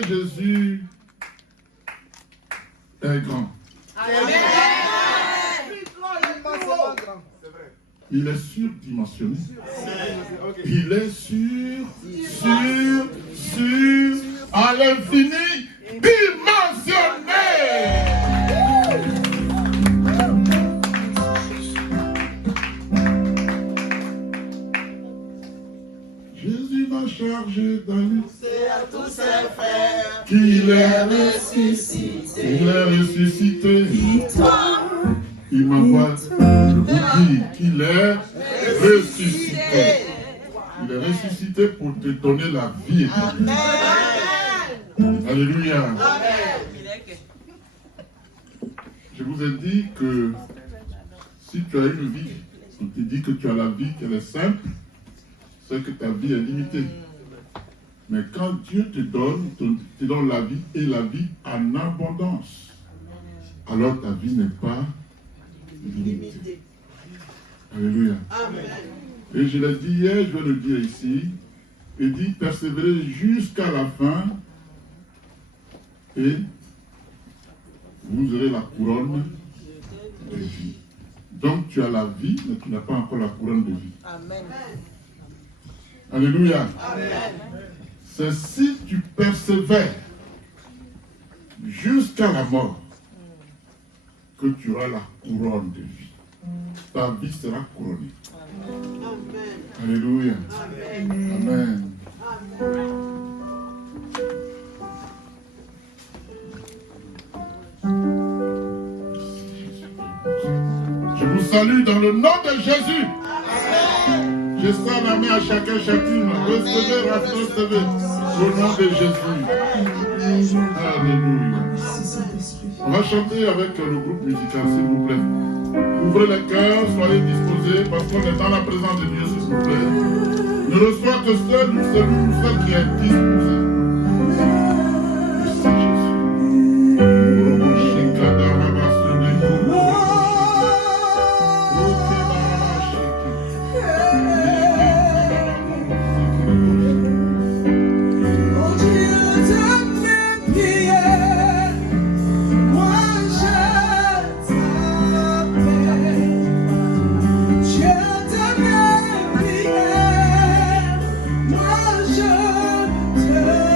que Jésus est grand. Amen. Il est surdimensionné. Il est à l'infini dimensionné. Jésus m'a chargé d'annoncer À tous ses frères qu'il est ressuscité. Il est ressuscité. Victoire. Il m'envoie vous dire qu'il est ressuscité. Il est ressuscité pour te donner la vie éternelle. Alléluia. Je vous ai dit que si tu as une vie, on te dit que tu as la vie, qu'elle est simple, c'est que ta vie est limitée. Mais quand Dieu te donne la vie et la vie en abondance, alors ta vie n'est pas limitée. Alléluia. Amen. Et je l'ai dit hier, je vais le dire ici. Il dit persévérer jusqu'à la fin et vous aurez la couronne de vie. Donc tu as la vie, mais tu n'as pas encore la couronne de vie. Amen. Alléluia. Amen. C'est si tu persévères jusqu'à la mort que tu auras la couronne de vie. Ta vie sera couronnée. Amen. Alléluia. Amen. Amen. Je vous salue dans le nom de Jésus. Je sers la main à chacun, chacune. Recevez, recevez. Au nom de Jésus. Alléluia. On va chanter avec le groupe musical, s'il vous plaît. Ouvrez les cœurs, soyez disposés, parce qu'on est dans la présence de Dieu, s'il vous plaît. Ne reçoit que celui ou celle qui est disposé. Merci Moi je te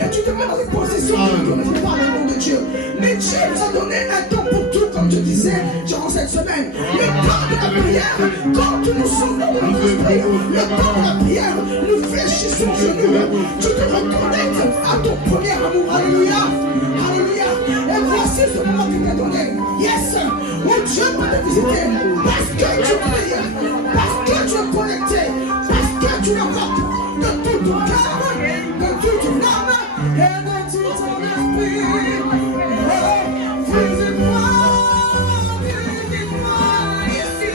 Et tu te mets dans les positions de par le nom de Dieu. Mais Dieu nous a donné un temps pour tout, comme je disais durant cette semaine. Le temps de la prière, quand nous sommes dans l'esprit, le temps de la prière, nous fléchissons genoux. Tu te reconnectes à ton premier amour. Alléluia. Alléluia. Et voici ce moment qu'il t'a donné. Yes. Où Dieu peut te visiter. Parce que tu pries. Parce que tu es connecté. Parce que tu le crois de tout ton cœur. De tout ton âme. Et de tout ton esprit. Visite-moi. Visite-moi ici.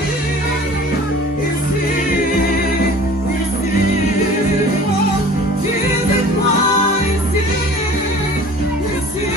Ici. Ici. Visite-moi ici. Ici.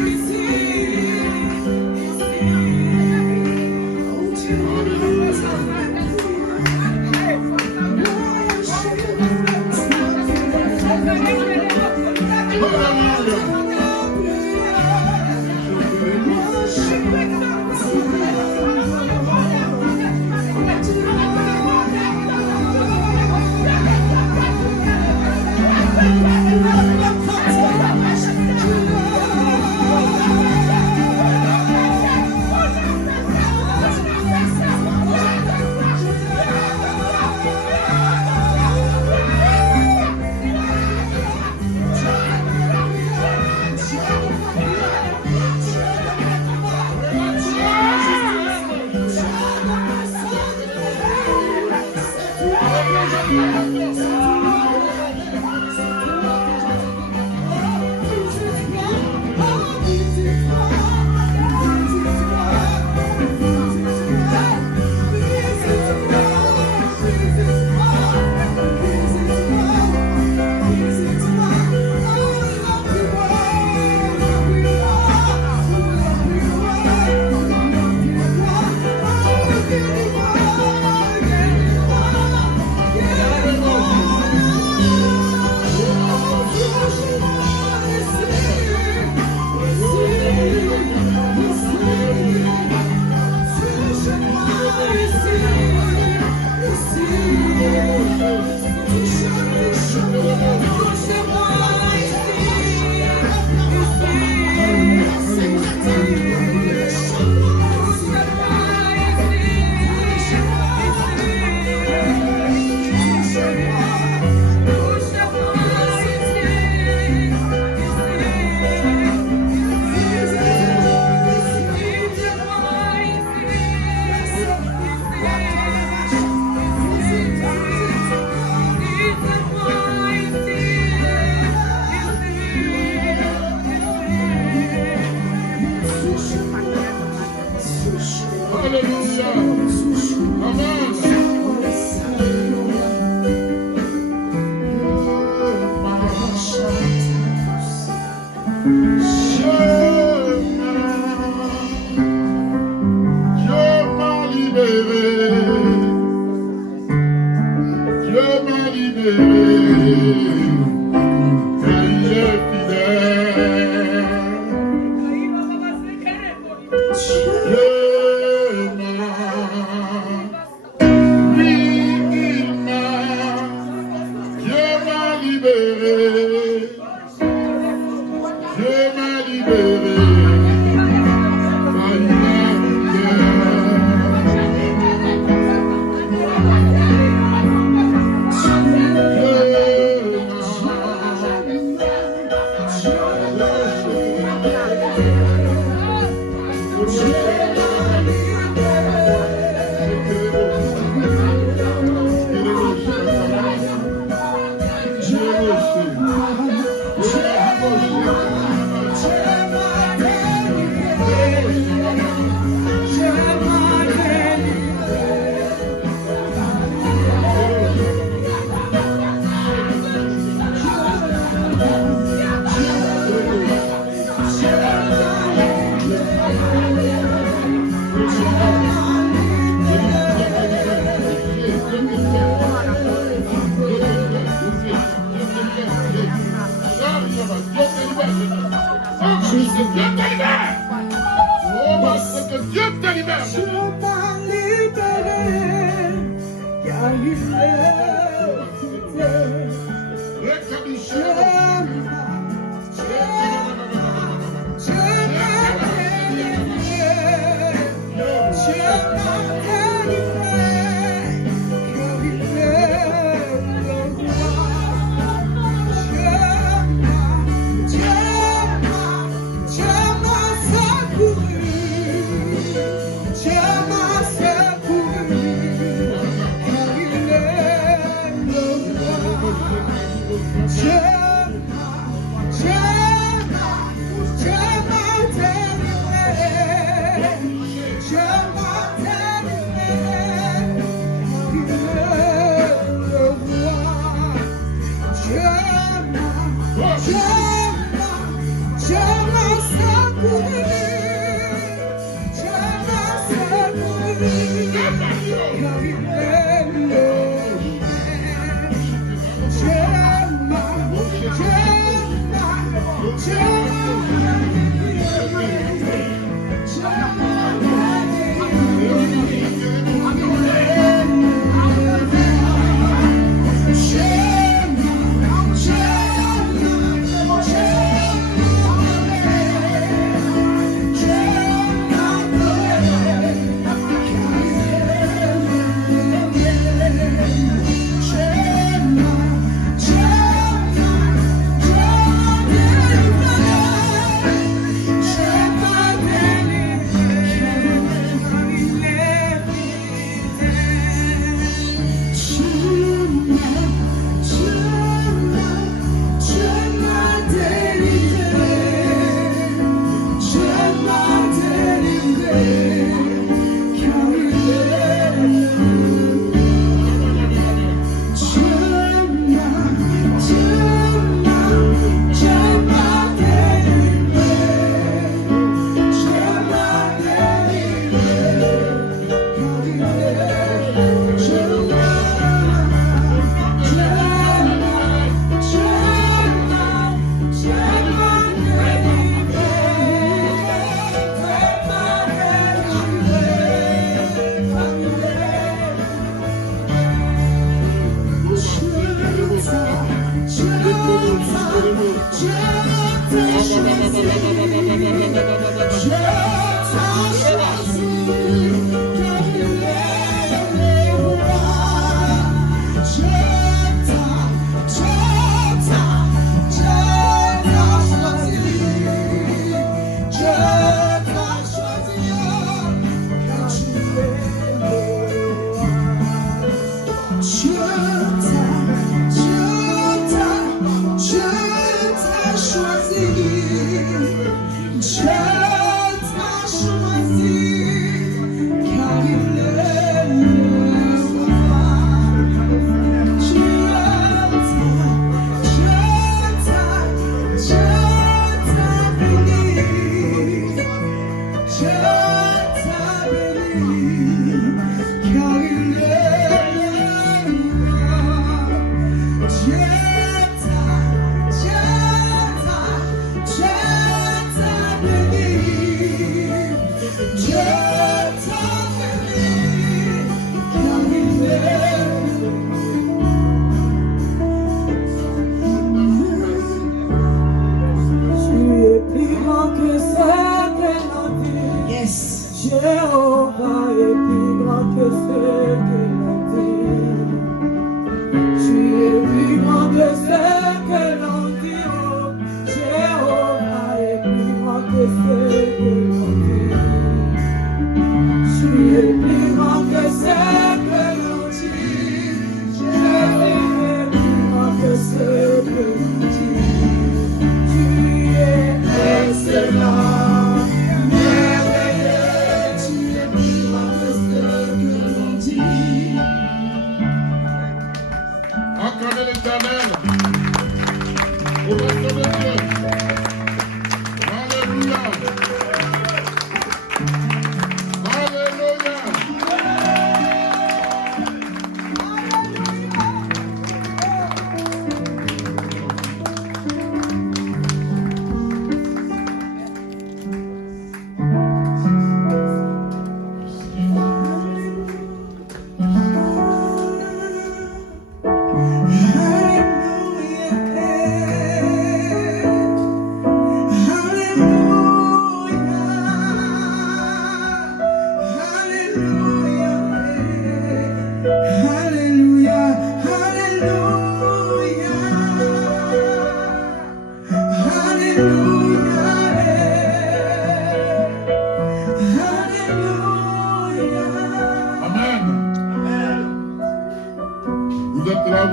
Ici, Dieu m'a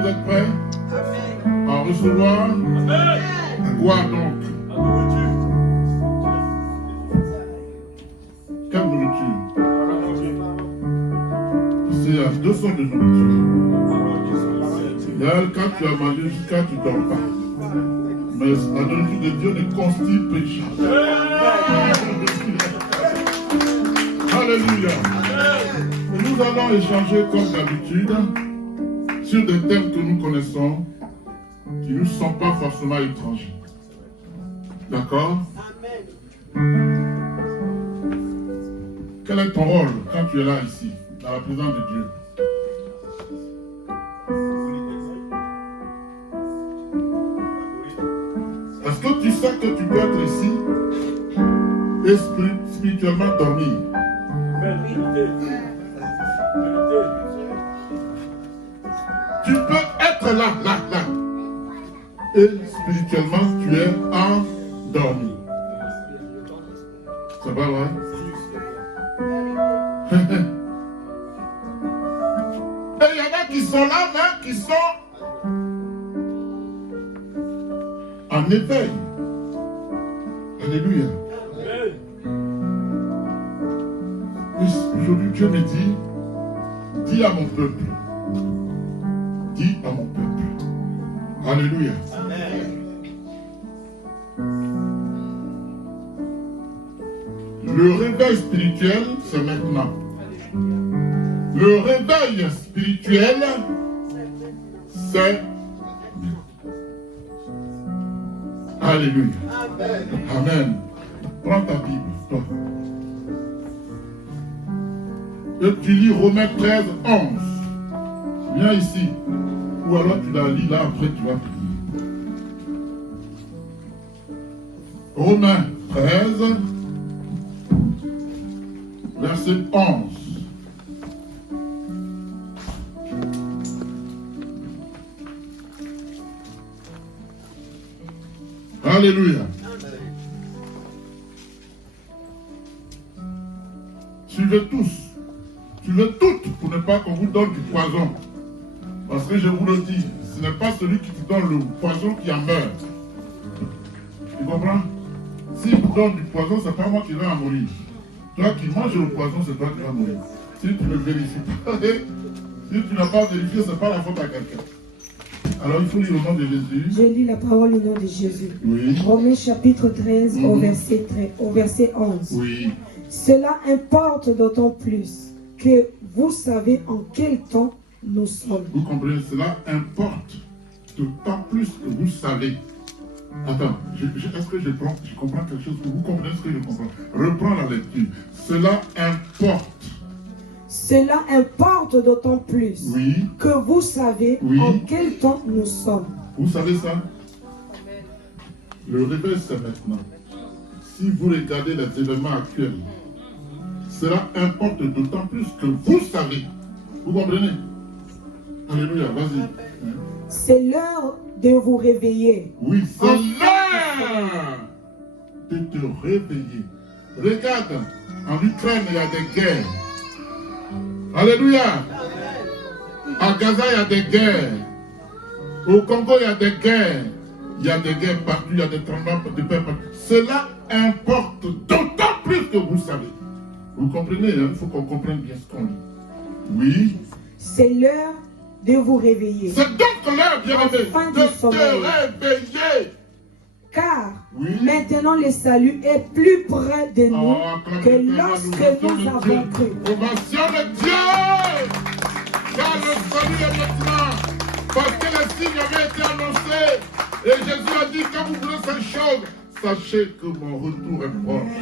vous êtes prêts à recevoir quoi donc? Quelle nourriture? C'est à 200 de nourriture. Là, quand tu as mangé jusqu'à tu ne dors pas. Mais la nourriture de Dieu ne constipe jamais. Alléluia. Et nous allons échanger comme d'habitude sur des thèmes que nous connaissons, qui ne nous sont pas forcément étrangers. D'accord? Quel est ton rôle quand tu es là ici, dans la présence de Dieu? Est-ce que tu sais que tu peux être ici et spirituellement dormir? Tu peux être là. Et spirituellement, tu es endormi. C'est pas vrai? Et il y en a qui sont là, mais qui sont en éveil. Alléluia. Aujourd'hui, Dieu me dit, dis à mon peuple. Dis à mon peuple. Alléluia. Le réveil spirituel, c'est maintenant. Le réveil spirituel, c'est... Alléluia. Amen. Prends ta Bible, toi. Et tu lis Romains 13, 11. Viens ici. Ou alors tu la lis là, après tu vas prier. Romains 13, verset 11. Alléluia. Suivez tous. Suivez toutes pour ne pas qu'on vous donne du poison. Parce que je vous le dis, ce n'est pas celui qui te donne le poison qui en meurt. Tu comprends? S'il vous donne du poison, ce n'est pas moi qui vais en mourir. Toi qui manges le poison, c'est toi qui vas mourir. Si tu ne vérifies pas, si tu n'as pas vérifié, ce n'est pas la faute à quelqu'un. Alors il faut lire au nom de Jésus. Je lis la parole au nom de Jésus. Oui. Romains chapitre 13 au verset 11. Oui. Cela importe d'autant plus que vous savez en quel temps nous sommes. Vous comprenez, cela importe d'autant plus que vous savez. Attends, est-ce que je comprends quelque chose? Vous comprenez ce que je comprends? Reprends la lecture. Cela importe. Cela importe d'autant plus Oui. que vous savez en quel temps nous sommes. Vous savez ça? Le réveil, c'est maintenant. Si vous regardez les événements actuels, cela importe d'autant plus que vous savez. Vous comprenez? Alléluia, vas-y. C'est l'heure de vous réveiller. Oui, c'est l'heure de te réveiller. Regarde, en Ukraine, il y a des guerres. Alléluia. À Gaza, il y a des guerres. Au Congo, il y a des guerres. Il y a des guerres partout, il y a des tremblements de terre partout. Cela importe d'autant plus que vous savez. Vous comprenez, hein? Il faut qu'on comprenne bien ce qu'on dit. Oui. C'est l'heure de vous réveiller. C'est donc l'heure, bien aimé, de te réveiller. Car maintenant le salut est plus près de nous que lorsque nous avons cru. Ovation de Dieu. Car le salut est maintenant. Parce que les signes avaient été annoncés. Et Jésus a dit, quand vous voulez ces choses, sachez que mon retour est proche.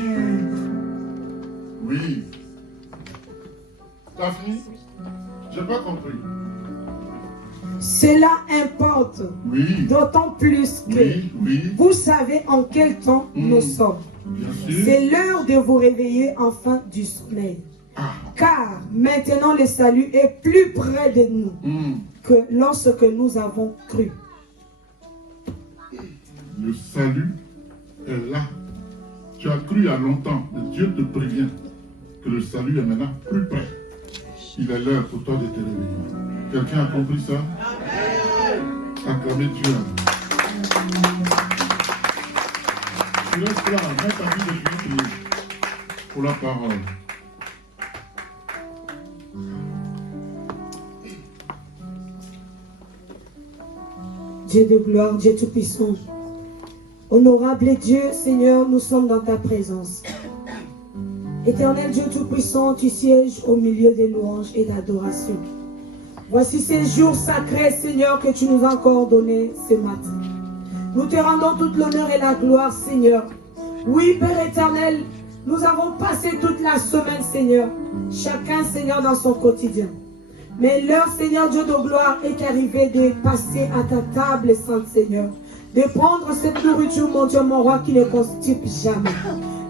Oui. T'as fini? J'ai pas compris. Cela importe d'autant plus que vous savez en quel temps nous sommes. C'est l'heure de vous réveiller enfin du sommeil. Car maintenant le salut est plus près de nous que lorsque nous avons cru. Le salut est là. Tu as cru il y a longtemps, mais Dieu te prévient que le salut est maintenant plus près. Il est l'heure pour toi de te réveiller. Quelqu'un a compris ça? Acclamez Dieu. Tu laisses là, mets ta vie de Dieu pour la parole. Dieu de gloire, Dieu tout-puissant. Honorable Dieu, Seigneur, nous sommes dans ta présence. Éternel Dieu tout-puissant, tu sièges au milieu des louanges et d'adoration. Voici ces jours sacrés, Seigneur, que tu nous as encore donnés ce matin. Nous te rendons toute l'honneur et la gloire, Seigneur. Oui, Père éternel, nous avons passé toute la semaine, Seigneur. Chacun, Seigneur, dans son quotidien. Mais l'heure, Seigneur Dieu de gloire, est arrivée de passer à ta table, Sainte Seigneur. De prendre cette nourriture, mon Dieu, mon roi, qui ne constipe jamais.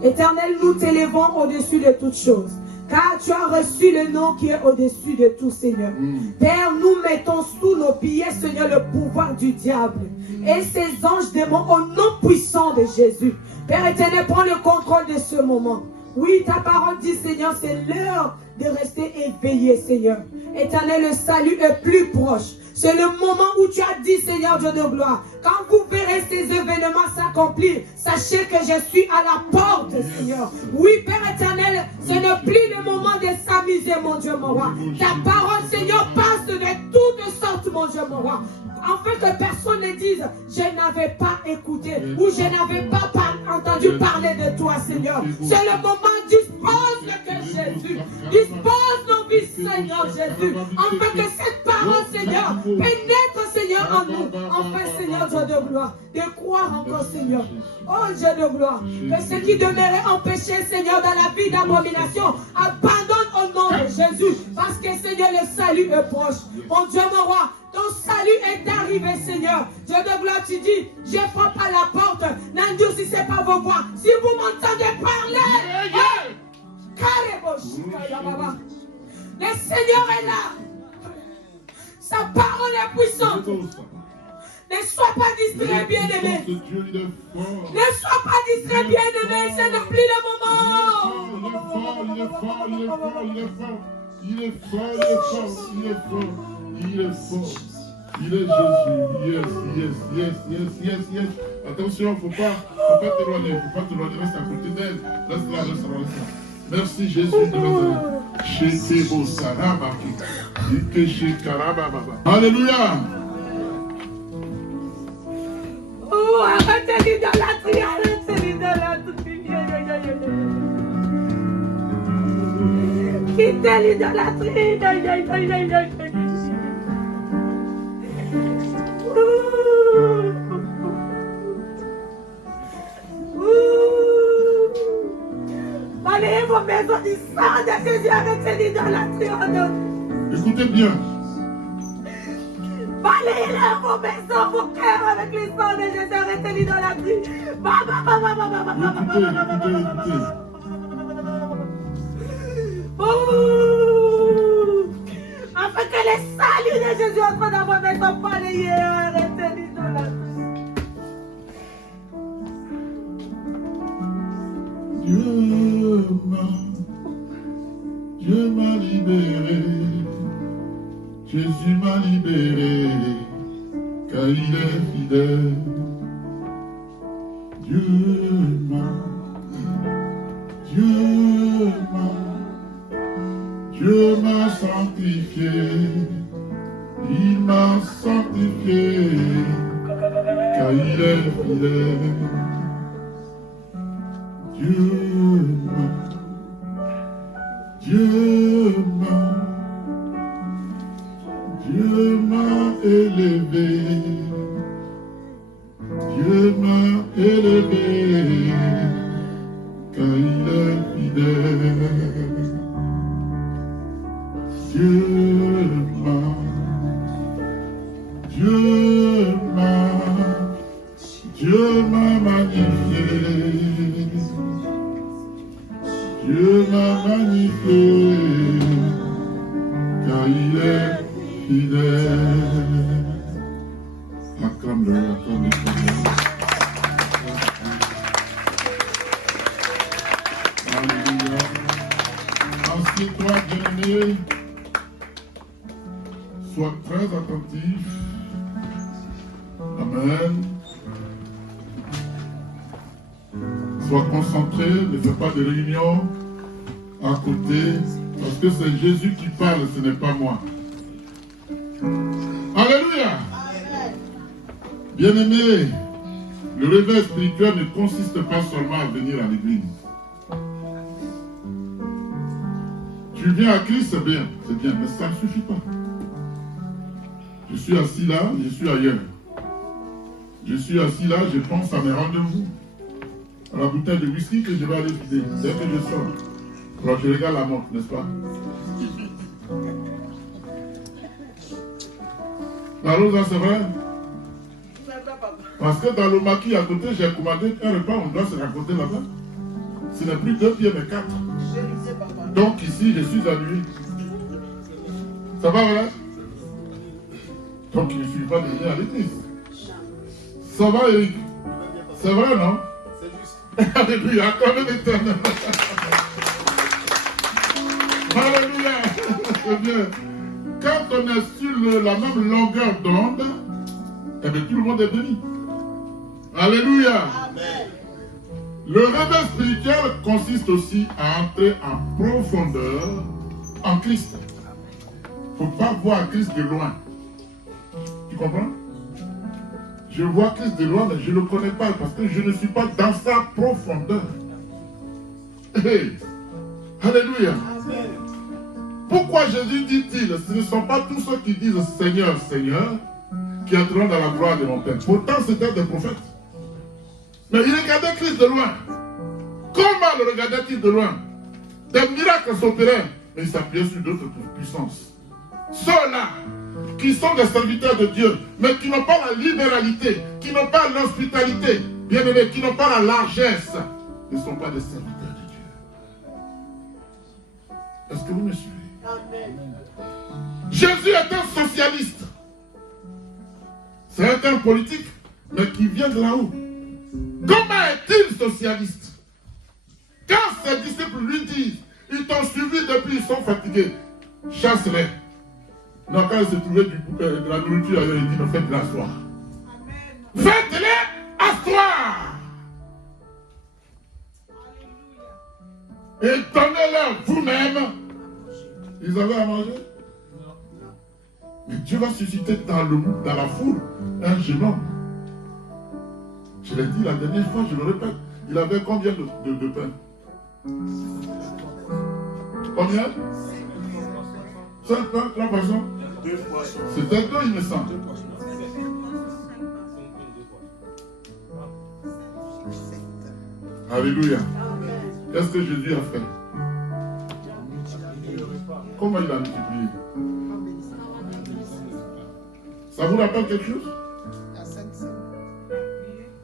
Éternel, nous t'élevons au-dessus de toutes choses. Car tu as reçu le nom qui est au-dessus de tout, Seigneur. Père, nous mettons sous nos pieds, Seigneur, le pouvoir du diable. Et ses anges démons au nom puissant de Jésus. Père éternel, prends le contrôle de ce moment. Oui, ta parole dit, Seigneur, c'est l'heure de rester éveillé, Seigneur. Éternel, le salut est plus proche. C'est le moment où tu as dit, Seigneur Dieu de gloire, quand vous verrez ces événements s'accomplir, sachez que je suis à la porte, Seigneur. Oui, Père éternel, ce n'est plus le moment de s'amuser, mon Dieu, mon roi. Ta parole, Seigneur, passe de toutes sortes, mon Dieu, mon roi. Afin que personne ne dise, je n'avais pas écouté ou je n'avais pas entendu parler de toi, Seigneur. C'est le moment, dispose que Jésus, dispose nos vies, Seigneur Jésus, afin que cette parole, Seigneur, pénètre, Seigneur, en nous. Enfin, Seigneur, Dieu de gloire, de croire encore, Seigneur. Oh, Dieu de gloire, que ceux qui demeuraient en péché, Seigneur, dans la vie d'abomination, abandonnent au nom de Jésus, parce que, Seigneur, le salut est proche. Mon Dieu, mon roi, ton salut est arrivé, Seigneur. Dieu de gloire, tu dis, je frappe à la porte. N'endurcissez pas vos voix. Si vous m'entendez parler, le Seigneur est là. Sa parole est puissante. Ne sois pas distrait, bien-aimé. Ne sois pas distrait, bien-aimé. Ce n'est plus le moment. Il est fort, il est fort, il est fort. Il est fort, il est fort, il est fort. Il est fort. Il est Jésus. Yes. Attention, faut pas t'éloigner. Reste à côté d'elle. Reste là. Merci Jésus de Nazareth. Alléluia. Oh, arrêtez l'idolâtrie, Quittez l'idolâtrie. Balayez vos maisons du sang de Jésus, arrêtez l'idolâtrie. Écoutez bien. Balayez vos maisons, vos cœurs avec le sang de Jésus, arrêtez l'idolâtrie. Écoutez. Afin que le salut de Jésus entre dans vos maisons, balayez, arrêtez l'idolâtrie. Dieu m'a libéré, Jésus m'a libéré, car il est fidèle. Dieu m'a sanctifié, il m'a sanctifié, car il est fidèle. Dieu m'a élevé, car il est fidèle. Dieu m'a magnifié. Dieu m'a magnifié, car il est fidèle. Acclame-le, acclame-le. Alléluia. Assieds-toi, bien-aimé. Sois très attentif Amen. Sois concentré, ne fais pas de réunion à côté, parce que c'est Jésus qui parle, ce n'est pas moi. Alléluia. Bien-aimé, le réveil spirituel ne consiste pas seulement à venir à l'église. Tu viens à Christ, c'est bien, mais ça ne suffit pas. Je suis assis là, je suis ailleurs. Je suis assis là, je pense à mes rendez-vous, à la bouteille de whisky que je vais aller vider dès que je sors. Alors je regarde la montre, n'est-ce pas? Alors ça c'est vrai? Parce que dans le maquis à côté, j'ai commandé un repas, on doit se raconter là-bas. Ce n'est plus 2 pieds, mais 4. Donc ici, je suis annulé. Ça va, vrai? Donc il ne suffit pas de venir à l'église. Ça va, Eric? C'est vrai, non? C'est juste. Alléluia, accordez l'éternel. Alléluia. C'est bien. Quand on est sur la même longueur d'onde, eh bien tout le monde est béni. Alléluia. Amen. Le réveil spirituel consiste aussi à entrer en profondeur en Christ. Il ne faut pas voir Christ de loin. Tu comprends? Je vois Christ de loin, mais je ne le connais pas parce que je ne suis pas dans sa profondeur. Hey. Alléluia. Amen. Pourquoi Jésus dit-il, ce ne sont pas tous ceux qui disent Seigneur, Seigneur, qui entreront dans la gloire de mon Père. Pourtant, c'était des prophètes. Mais il regardait Christ de loin. Comment le regardait-il de loin? Des miracles s'opéraient, mais il s'appuyait sur d'autres puissances. Ceux-là, qui sont des serviteurs de Dieu, mais qui n'ont pas la libéralité, qui n'ont pas l'hospitalité, bien aimés, qui n'ont pas la largesse, ne sont pas des serviteurs de Dieu. Est-ce que vous me suivez? Amen. Jésus est un socialiste. C'est un terme politique, mais qui vient de là-haut. Comment est-il socialiste? Quand ses disciples lui disent, ils t'ont suivi depuis, ils sont fatigués, chasse-les. Non, quand il se trouvait de la nourriture ailleurs, il dit, non, faites-les asseoir. Faites-les asseoir. Et donnez-leur vous-même. Ils avaient à manger? Mais Dieu va susciter dans la foule un géant. Je l'ai dit la dernière fois, je le répète. Il avait combien de pain? Combien? 5 pains, 3 poissons? 2 poissons. C'était 2, il me semble. Alléluia. Qu'est-ce que Jésus a fait? Comment il a multiplié? Ça vous rappelle quelque chose? La Sainte Seine.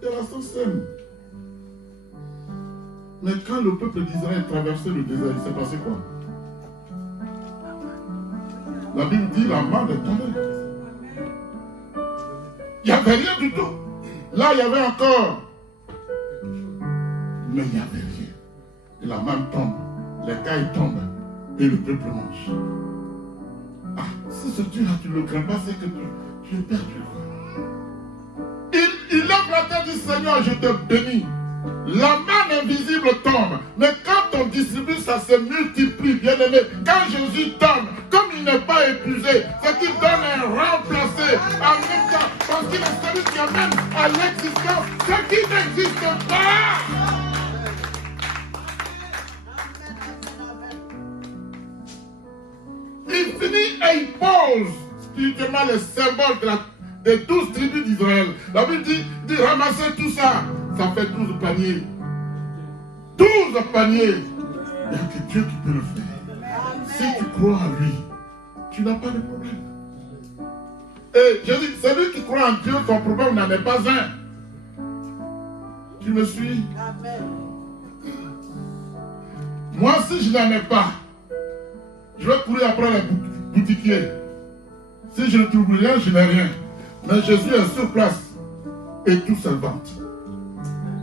Il y a la Sainte Seine. Mais quand le peuple d'Israël traversait le désert, il s'est passé quoi? La Bible dit la manne est tombée. Il n'y avait rien du tout. Là, il y avait encore. Mais il n'y avait rien. Et la manne tombe. Les cailles tombent. Et le peuple mange. Ah, si ce Dieu-là, tu ne le crains pas, c'est que tu es perdu. Il lève la tête du Seigneur, je te bénis. La manne invisible tombe. Mais quand on distribue, ça se multiplie, bien aimé. Quand Jésus tombe, comme il n'est pas épuisé, c'est qu'il donne un remplacé en même temps. Parce qu'il est celui qui amène à l'existence ce qui n'existe pas. Il finit et il pose spirituellement les symboles des 12 tribus d'Israël. La Bible dit ramasser tout ça. Ça fait 12 paniers. 12 paniers. Il n'y a que Dieu qui peut le faire. Si tu crois en lui, tu n'as pas de problème. Et je dis, celui qui croit en Dieu, ton problème n'en est pas un. Tu me suis? Amen. Moi, si je n'en ai pas, je vais courir après les boutiquiers. Si je ne trouve rien, je n'ai rien. Mais Jésus est sur place et tout se vante.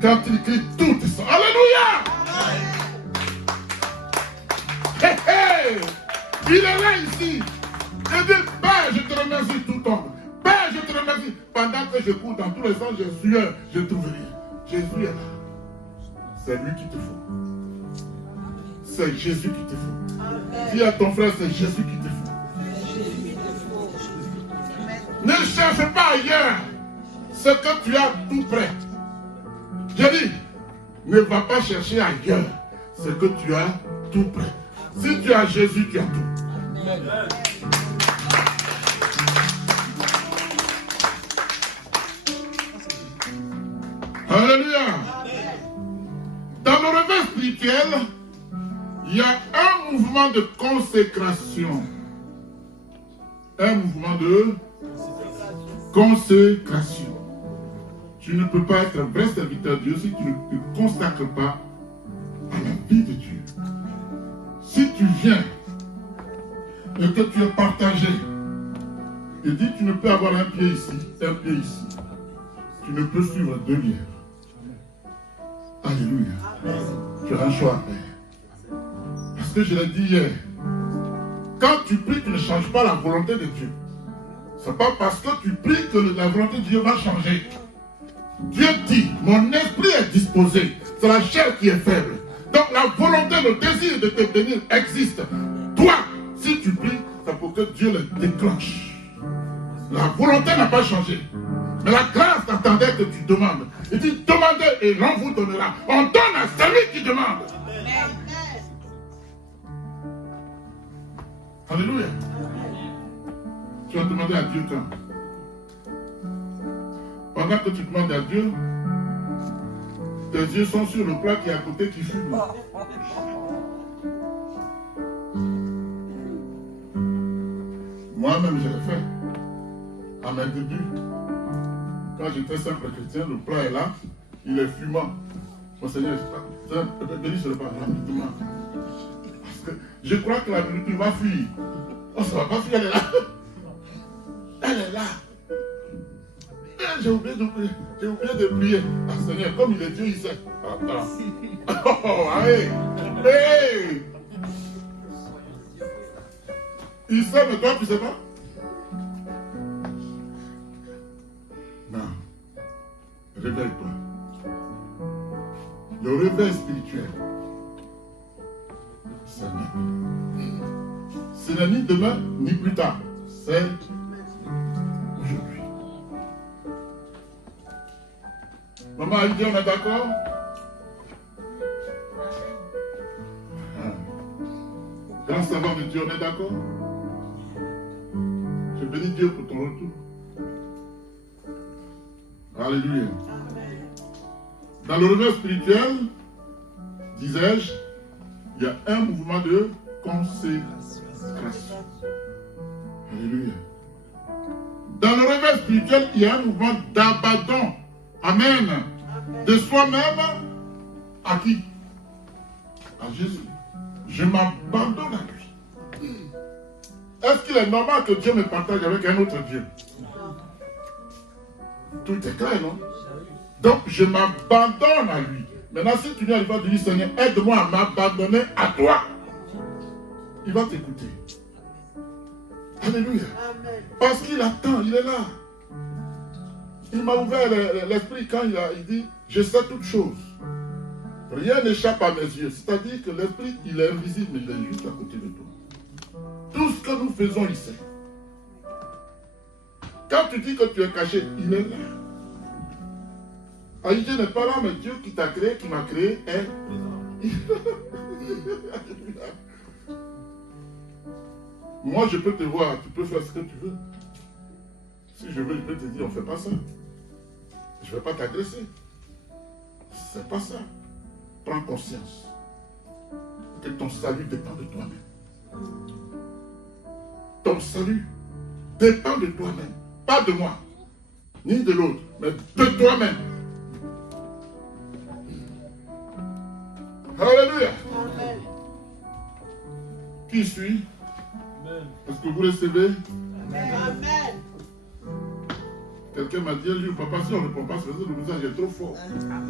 Quand il crie, tout est ça. Alléluia! Hey, hey! Il est là ici. Il dit, Père, je te remercie tout tombe. Père, je te remercie. Pendant que je cours dans tous les sens, je sueur, je trouve rien. Jésus est là. C'est lui qui te faut. C'est Jésus qui te faut. Dis à ton frère, c'est Jésus qui te faut. Ne cherche pas ailleurs ce que tu as tout près. Je dis, ne va pas chercher ailleurs ce que tu as tout près. Si tu as Jésus, tu as tout. Alléluia. Dans le réveil spirituel, il y a un mouvement de consécration. Un mouvement de consécration. Tu ne peux pas être un vrai serviteur de Dieu si tu ne te consacres pas à la vie de Dieu. Si tu viens et que tu es partagé, et dis tu ne peux avoir un pied ici, un pied ici. Tu ne peux suivre deux liens. Alléluia. Tu as un choix à faire. Parce que je l'ai dit hier, quand tu pries, tu ne changes pas la volonté de Dieu. Ce n'est pas parce que tu pries que la volonté de Dieu va changer. Dieu dit, mon esprit est disposé. C'est la chair qui est faible. Donc la volonté, le désir de te bénir existe. Toi, si tu pries, c'est pour que Dieu le déclenche. La volonté n'a pas changé. Mais la grâce attendait que tu demandes. Il dit, demandez et l'on vous donnera. On donne à celui qui demande. Alléluia. Tu vas demander à Dieu quand? Pendant que tu demandes à Dieu, tes yeux sont sur le plat qui est à côté qui fume. Moi-même, je l'ai fait. À mes débuts, quand j'étais simple chrétien, le plat est là, il est fumant. Mon Seigneur, bénis sur le plat, parce que je crois que la nourriture va fuir. Oh, ça ne va pas fuir, elle est là. Elle est là. J'ai oublié de prier. J'ai oublié de prier. Ah, Seigneur, comme il est Dieu, il sait. Attends. Oh, allez. Hey. Il sait, mais toi, tu ne sais pas? Non. Réveille-toi. Le réveil spirituel, ce n'est ni demain, ni plus tard. C'est aujourd'hui. Maman a dit, on est d'accord? Grand savant de Dieu, on est d'accord? Je bénis Dieu pour ton retour. Alléluia. Dans le réveil spirituel, disais-je, il y a un mouvement de consécration. Alléluia. Dans le réveil spirituel, il y a un mouvement d'abandon. Amen. De soi-même à qui? À Jésus. Je m'abandonne à lui. Est-ce qu'il est normal que Dieu me partage avec un autre Dieu? Tout est clair, non? Donc, je m'abandonne à lui. Maintenant, si tu viens, il va te dire, Seigneur, aide-moi à m'abandonner à toi. Il va t'écouter. Alléluia. Parce qu'il attend, il est là. Il m'a ouvert l'esprit quand il dit, je sais toutes choses. Rien n'échappe à mes yeux. C'est-à-dire que l'esprit, il est invisible, mais il est juste à côté de toi. Tout ce que nous faisons, il sait. Quand tu dis que tu es caché, il est là. Dieu n'est pas là, mais Dieu qui t'a créé, qui m'a créé, est. Moi, je peux te voir, tu peux faire ce que tu veux. Si je veux, je peux te dire, on ne fait pas ça. Je ne vais pas t'agresser. C'est pas ça. Prends conscience que ton salut dépend de toi-même. Ton salut dépend de toi-même. Pas de moi, ni de l'autre, mais de toi-même. Alléluia. Amen. Qui suis? Est-ce que vous recevez? Amen. Quelqu'un m'a dit, lui, papa, si on ne répond pas, c'est parce que le message est trop fort. Amen.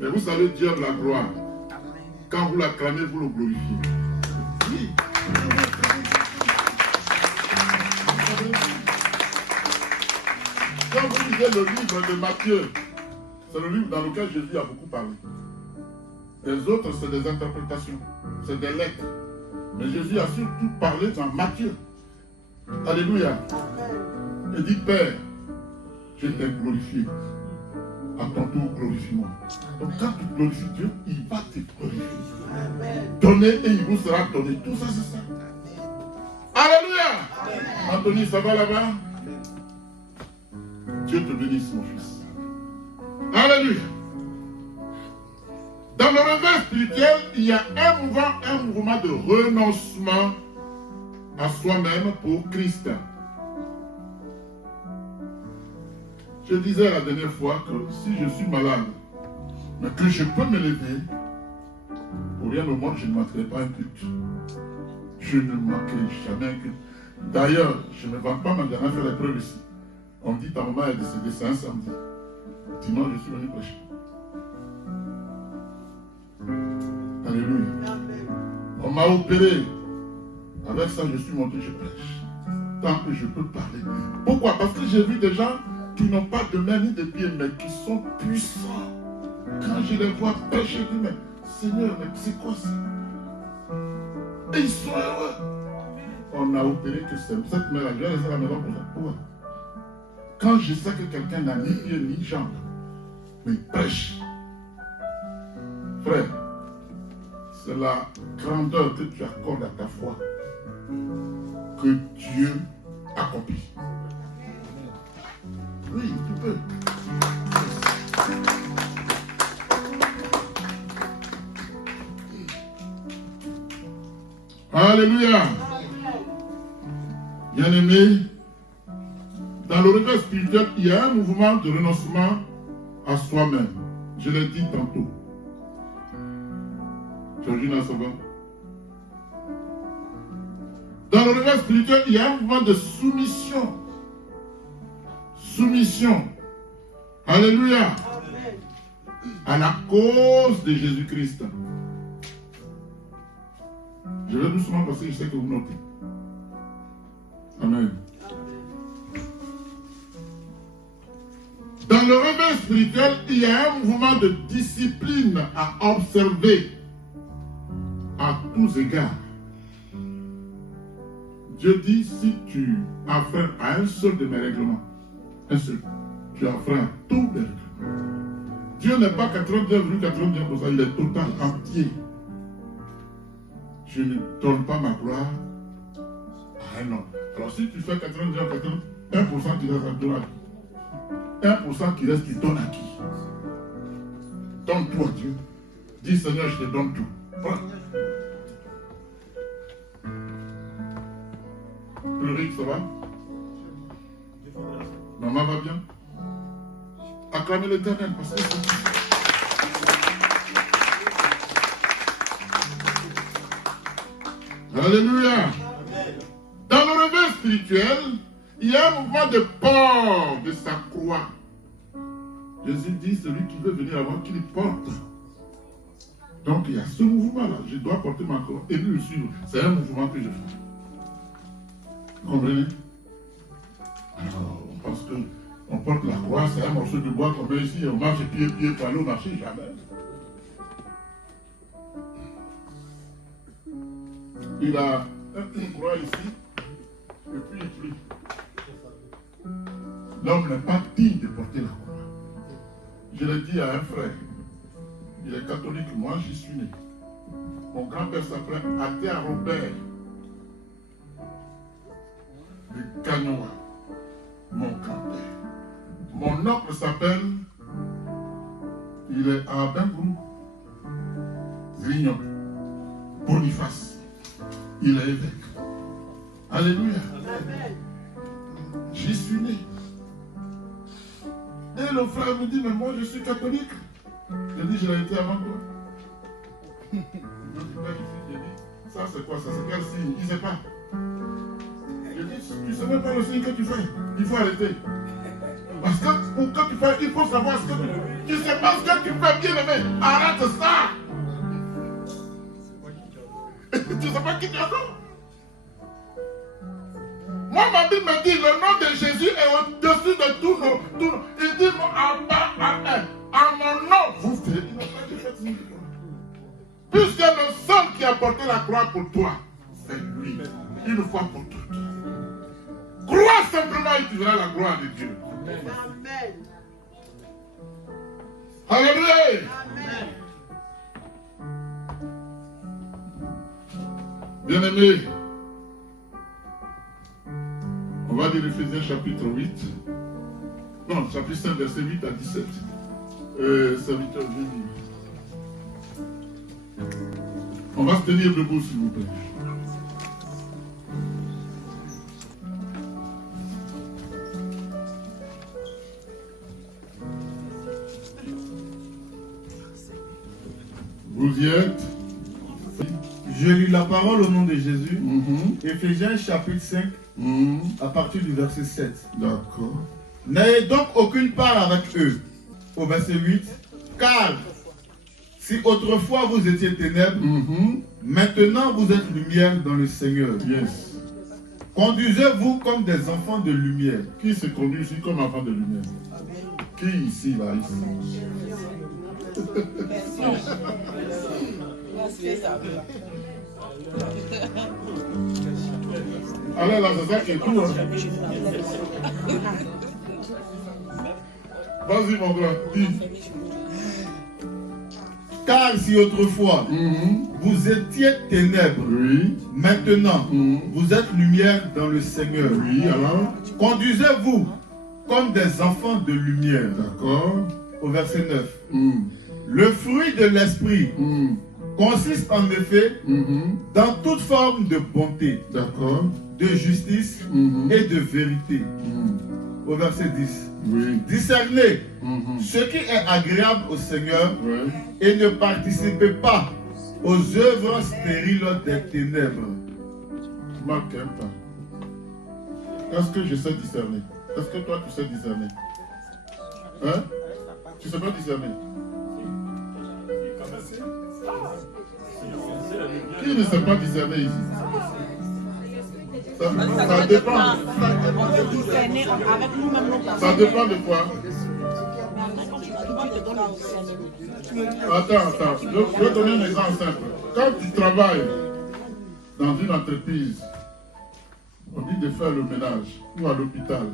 Mais vous savez, Dieu de la gloire. Quand vous l'acclamez, vous le glorifiez. Oui. étudiez le livre de Matthieu, c'est le livre dans lequel Jésus a beaucoup parlé. Les autres, c'est des interprétations, c'est des lettres. Mais Jésus a surtout parlé dans Matthieu. Alléluia. Il dit, Père, je t'ai glorifié. À ton tour, glorifie-moi. Donc quand tu glorifies Dieu, il va te glorifier. Donnez et il vous sera donné. Tout ça, c'est ça. Alléluia. Anthony, ça va là-bas? Dieu te bénisse, mon fils. Alléluia. Dans le réveil spirituel, il y a un mouvement de renoncement à soi-même pour Christ. Je disais la dernière fois que si je suis malade, mais que je peux me lever, pour rien au monde, je ne manquerai pas un culte. Je ne manquerai jamais un culte. D'ailleurs, je ne vends pas ma dernière faire l'épreuve ici. On me dit ta maman est décédée, c'est un samedi. Dimanche, je suis venu prêcher. Alléluia. On m'a opéré. Avec ça, je suis monté, je prêche. Tant que je peux parler. Pourquoi? Parce que j'ai vu des gens qui n'ont pas de main ni de pied, mais qui sont puissants. Quand je les vois prêcher, je dis, mais Seigneur, mais c'est quoi ça? Et ils sont heureux. On a opéré que cette main-là, je vais laisser la maison pour ça. Pourquoi? Quand je sais que quelqu'un n'a ni pied ni jambe, mais il prêche. Frère, c'est la grandeur que tu accordes à ta foi que Dieu accomplit. Oui, tu peux. Alléluia. Bien-aimé, dans le réveil spirituel, il y a un mouvement de renoncement à soi-même. Je l'ai dit tantôt. Georgina, ça va? Dans le réveil spirituel, il y a un mouvement de soumission. Soumission. Alléluia. À la cause de Jésus-Christ. Je vais doucement parce que je sais que vous notez. Amen. Dans le réveil spirituel, il y a un mouvement de discipline à observer à tous égards. Dieu dit, si tu affreins à un seul de mes règlements, un seul, tu affreins à tous les règlements. Dieu n'est pas 99,99%, il est total, entier. Je ne donne pas ma gloire à un homme. Alors si tu fais 99%, 1% qui reste à toi, 1% qui reste, tu donnes à qui? Donne tout à Dieu. Dis Seigneur, je te donne tout. Voilà. Ulrich, ça va? Maman va bien? Acclamez l'Éternel parce que c'est... Alléluia. Dans le réveil spirituel, il y a un mouvement de port de sa croix. Jésus dit, celui qui veut venir avant qu'il porte. Donc il y a ce mouvement-là. Je dois porter ma croix et lui le suivre. C'est un mouvement que je fais. Vous comprenez? Alors, on pense qu'on porte la croix, c'est un morceau de bois qu'on met ici, on marche pied pour aller au marché, jamais. Il a une croix ici, et puis il prie. L'homme n'est pas digne de porter la croix. Je l'ai dit à un frère, il est catholique, moi j'y suis né. Mon grand-père s'appelait Athea Robert de Cagnoa, mon grand-père. Mon oncle s'appelle, il est à Bengrou, Grignon, Boniface. Il est évêque. Alléluia. Amen. J'y suis né. Et le frère me dit, mais moi je suis catholique. Je dis, je l'ai été avant toi. Je dis, ça c'est quoi ça? C'est quel signe? Il ne sait pas. Je dis, tu ne sais même pas le signe que tu fais. Il faut arrêter. Parce que pour que tu fasses, il faut savoir ce que tu fais. Tu ne sais pas ce que tu fais, bien aimé. Arrête ça. Tu ne sais pas qui tu as. Moi, ma Bible me dit, le nom de Jésus est au-dessus de tout nom. Il dit, à mon nom, vous faites. Puisque le seul qui a porté la croix pour toi, c'est lui. Une fois pour toutes. Crois simplement et tu verras la gloire de Dieu. Amen. Alléluia. Amen. Bien-aimés, on va lire Ephésiens chapitre 8. Non, chapitre 5, verset 8 à 17. Serviteur, je dis. On va se tenir debout, s'il vous plaît. Vous y êtes? Je lis la parole au nom de Jésus. Éphésiens chapitre 5, à partir du verset 7. D'accord. N'ayez donc aucune part avec eux. Au verset 8. Car si autrefois vous étiez ténèbres, maintenant vous êtes lumière dans le Seigneur. Yes. Conduisez-vous comme des enfants de lumière. Qui se conduit ici comme enfant de lumière? Qui ici, là, ici? Alors là, c'est ça qui est tout. Hein? Vas-y, mon grand, dis. Car si autrefois vous étiez ténèbres, Oui. maintenant vous êtes lumière dans le Seigneur. Oui, alors? Conduisez-vous comme des enfants de lumière. D'accord. Au verset 9. Le fruit de l'esprit consiste en effet dans toute forme de bonté, D'accord. de justice et de vérité. Au verset 10. Oui. Discernez ce qui est agréable au Seigneur Oui. et ne participez pas aux œuvres stériles des ténèbres. Marque un pas. Est-ce que je sais discerner? Est-ce que toi tu sais discerner? Hein? Tu sais pas discerner? Qui ne sait pas discerner ici? Ça dépend. Ça dépend de quoi? Attends. Je vais donner un exemple simple. Quand tu travailles dans une entreprise, on dit de faire le ménage ou à l'hôpital,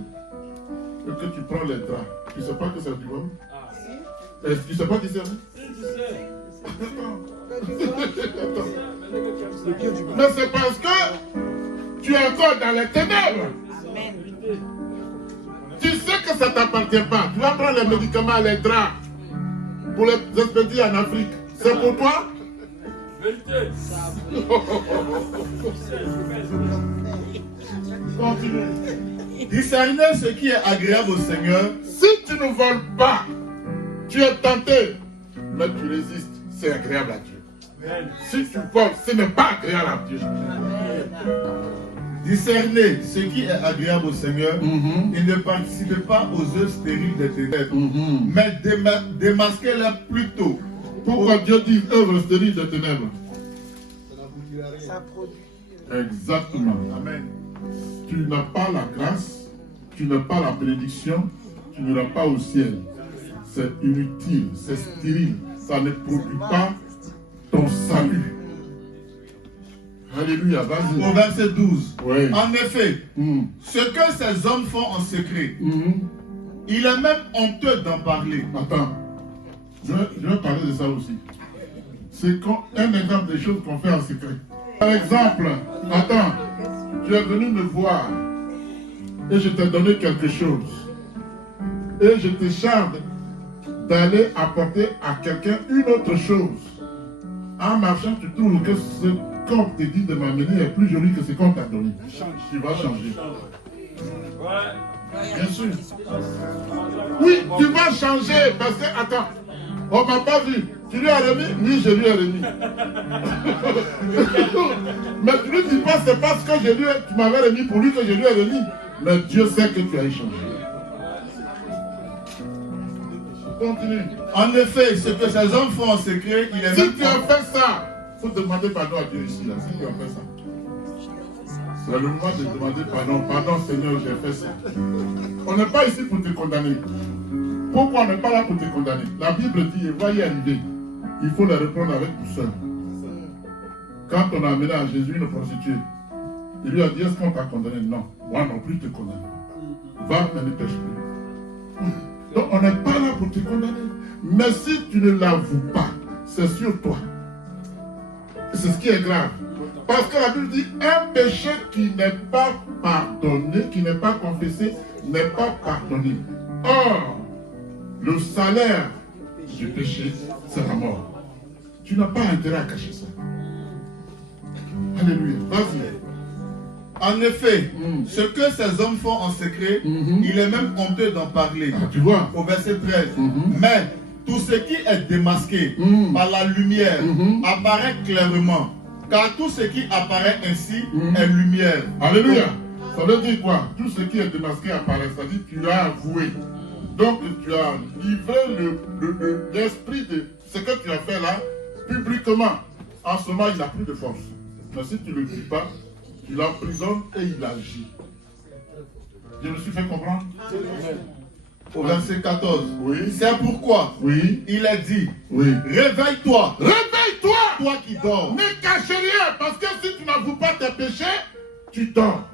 et que tu prends les draps, tu ne sais pas que c'est du bon? Est-ce que tu ne sais pas discerner? Mais c'est parce que tu es encore dans les ténèbres. Tu sais que ça ne t'appartient pas. Tu vas prendre les médicaments, les draps pour les expédier en Afrique. C'est pour toi? Continue. Discernez ce qui est agréable au Seigneur. Si tu ne voles pas, tu es tenté, mais tu résistes, c'est agréable à Dieu. Si tu voles, ce n'est pas agréable à Dieu. Discernez ce qui est agréable au Seigneur et ne participez pas aux œuvres stériles des ténèbres, mais démasquez-les plutôt. Pourquoi Dieu dit œuvre stérile des ténèbres? Ça produit. Exactement. Amen. Tu n'as pas la grâce, tu n'as pas la bénédiction, tu n'iras pas au ciel. C'est inutile, c'est stérile, ça ne produit pas ton salut. Alléluia, vas-y. Au verset 12. Oui. En effet, ce que ces hommes font en secret, il est même honteux d'en parler. Attends, je vais parler de ça aussi. C'est un exemple des choses qu'on fait en secret. Par exemple, attends, tu es venu me voir et je t'ai donné quelque chose. Et je te charge d'aller apporter à quelqu'un une autre chose. En marchant, tu trouves que ce qu'on te dit de m'amener est plus joli que ce qu'on t'a donné. Tu vas changer. Bien sûr. Oui, tu vas changer parce que, attends, on m'a pas vu. Tu lui as remis? Oui, je lui ai remis. Mais tu lui dis pas, c'est parce que tu m'avais remis pour lui que je lui ai remis. Mais Dieu sait que tu as échangé. Continue. En effet, ce que ces hommes font en secret, il est Si même tu as fait ça, il faut demander pardon à Dieu ici. Là, si tu as fait ça. C'est le moment de demander pardon. Pardon Seigneur, j'ai fait ça. On n'est pas ici pour te condamner. Pourquoi on n'est pas là pour te condamner? La Bible dit, et va y arriver. Il faut le répondre avec douceur. Quand on a amené à Jésus une prostituée, il lui a dit, est-ce qu'on t'a condamné? Non, moi non plus te condamne. Va, mais ne pêche plus. Donc on n'est pas là pour te condamner. Mais si tu ne l'avoues pas, c'est sur toi. C'est ce qui est grave. Parce que la Bible dit, un péché qui n'est pas pardonné, qui n'est pas confessé, n'est pas pardonné. Or, le salaire du péché, c'est la mort. Tu n'as pas intérêt à cacher ça. Alléluia. Vas-y. En effet, ce que ces hommes font en secret, il est même honteux d'en parler. Ah, tu vois. Au verset 13. Mais tout ce qui est démasqué par la lumière apparaît clairement. Car tout ce qui apparaît ainsi est lumière. Alléluia. Ça veut dire quoi? Tout ce qui est démasqué apparaît. C'est-à-dire que tu as avoué. Donc tu as livré l'esprit de ce que tu as fait là publiquement. En ce moment, il n'a plus de force. Mais si tu ne le dis pas, tu l'emprisonnes et il agit. Je me suis fait comprendre? Au verset 14. Oui. C'est pourquoi il est dit, réveille-toi. Réveille-toi. Toi qui dors. Ne cache rien, parce que si tu n'avoues pas tes péchés, tu dors.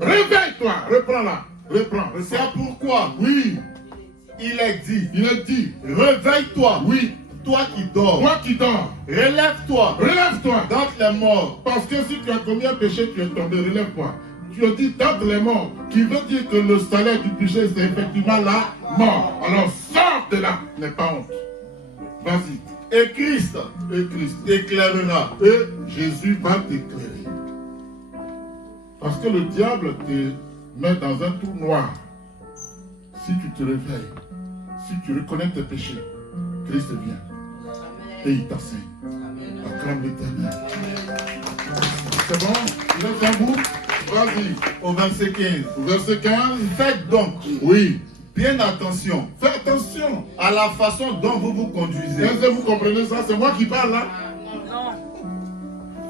Réveille-toi. Reprends-la. Reprends. C'est pourquoi il est dit. Il est dit. Réveille-toi. Oui. Toi qui dors. Toi qui dors. Relève-toi. Relève-toi. D'entre les morts. Parce que si tu as commis un péché, tu es tombé. Relève-toi. Tu as dit d'entre les morts, qui veut dire que le salaire du péché, c'est effectivement la mort. Alors sors de là. N'aie pas honte. Vas-y. Et Christ éclairera. Et Jésus va t'éclairer. Parce que le diable te met dans un trou noir. Si tu te réveilles, si tu reconnais tes péchés, Christ vient. Et il t'enseigne. Acclame l'Éternel. C'est bon? Il est à bout? Vas-y. Au verset 15. Au verset 15. Faites donc. Bien attention. Faites attention à la façon dont vous vous conduisez. Est-ce que vous comprenez ça? C'est moi qui parle là.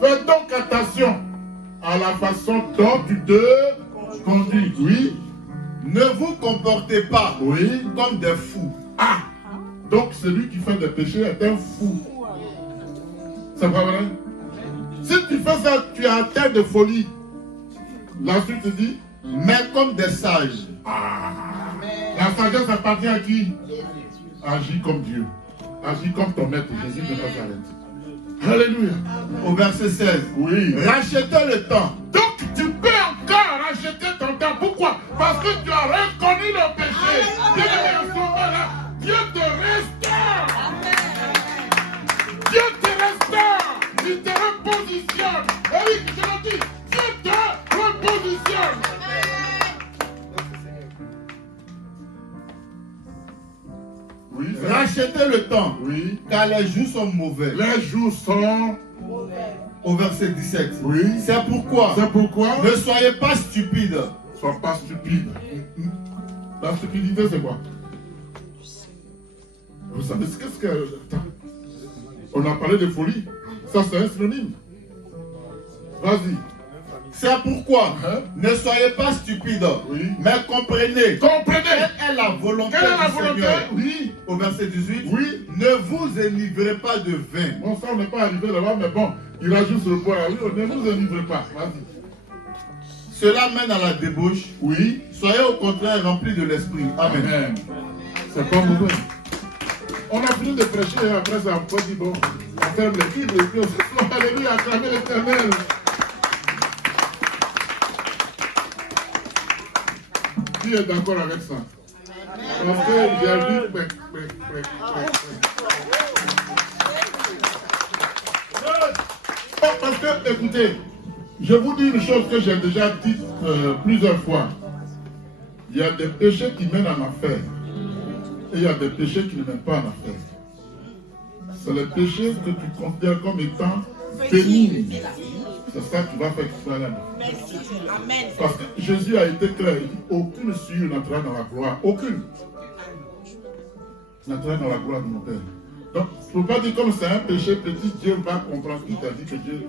Faites donc attention à la façon dont tu te conduis. Oui. Ne vous comportez pas comme des fous. Ah! Donc celui qui fait des péchés est un fou. C'est pas vrai? Si tu fais ça, tu es atteint de folie. La suite te dit, mais comme des sages. Ah. La sagesse appartient à qui? Agis comme Dieu. Agis comme ton maître, Jésus de Nazareth. Alléluia. Au verset 16. Rachetez le temps. Donc tu peux encore racheter ton temps. Pourquoi? Parce que tu as reconnu le péché. Dieu te restaure. Dieu te restaure. Il te repositionne. Et oui, je le dis, Dieu te repositionne. Rachetez le temps. Car les jours sont mauvais. Les jours sont mauvais. Au verset 17. C'est pourquoi. Ne soyez pas stupides. Sois pas stupide. La stupidité, c'est quoi? Vous savez ce que... Attends. On a parlé de folie. Ça, c'est un synonyme. Vas-y. C'est pourquoi ne soyez pas stupides, mais comprenez. Quelle est la volonté du Seigneur. Au verset 18. Ne vous enivrez pas de vin. Bon, ça, on n'est pas arrivé là-bas, mais bon, il rajoute sur le point. Ne vous enivrez pas. Vas-y. Cela mène à la débauche. Soyez au contraire remplis de l'esprit. Amen. C'est pas mauvais. On a fini de prêcher et après ça, on dit bon, on ferme les Bibles et puis on se dit alléluia, acclamez l'Éternel. Qui est d'accord avec ça? Parce que j'ai vu. Parce que, écoutez, je vous dis une chose que j'ai déjà dite plusieurs fois. Il y a des péchés qui mènent en enfer. Et il y a des péchés qui ne mènent pas en enfer. C'est les péchés que tu considères comme étant bénignes. C'est ça que tu vas faire exprès. Parce que Jésus a été clair. Aucune souillure n'entrera dans la gloire. Aucune. N'entrera dans la gloire de mon Père. Donc, il ne faut pas dire comme c'est un péché petit, Dieu va comprendre ce qu'il t'a dit que Dieu.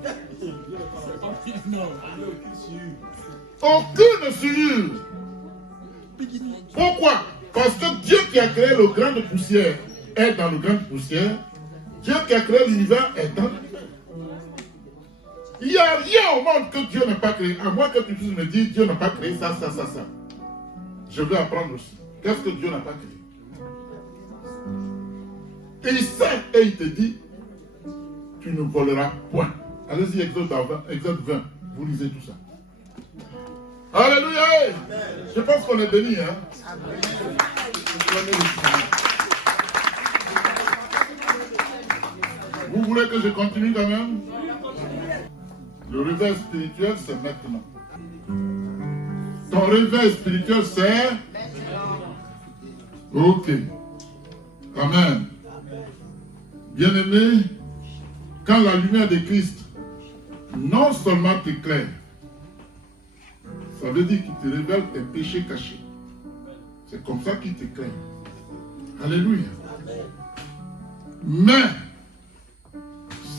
Aucune souillure. Pourquoi? Parce que Dieu qui a créé le grain de poussière est dans le grain de poussière. Dieu qui a créé l'univers est dans. Il n'y a rien au monde que Dieu n'a pas créé. À moins que tu puisses me dire Dieu n'a pas créé ça, ça, ça, ça. Je vais apprendre aussi. Qu'est-ce que Dieu n'a pas créé? Et il sait et il te dit, tu ne voleras point. Allez-y, Exode 20, vous lisez tout ça. Alléluia! Je pense qu'on est béni, hein? Vous voulez que je continue quand même? Le réveil spirituel, c'est maintenant. Ton réveil spirituel, c'est... Ok. Amen. Bien-aimé, quand la lumière de Christ non seulement t'éclaire, ça veut dire qu'il te révèle tes péchés cachés. C'est comme ça qu'il t'éclaire. Alléluia. Mais,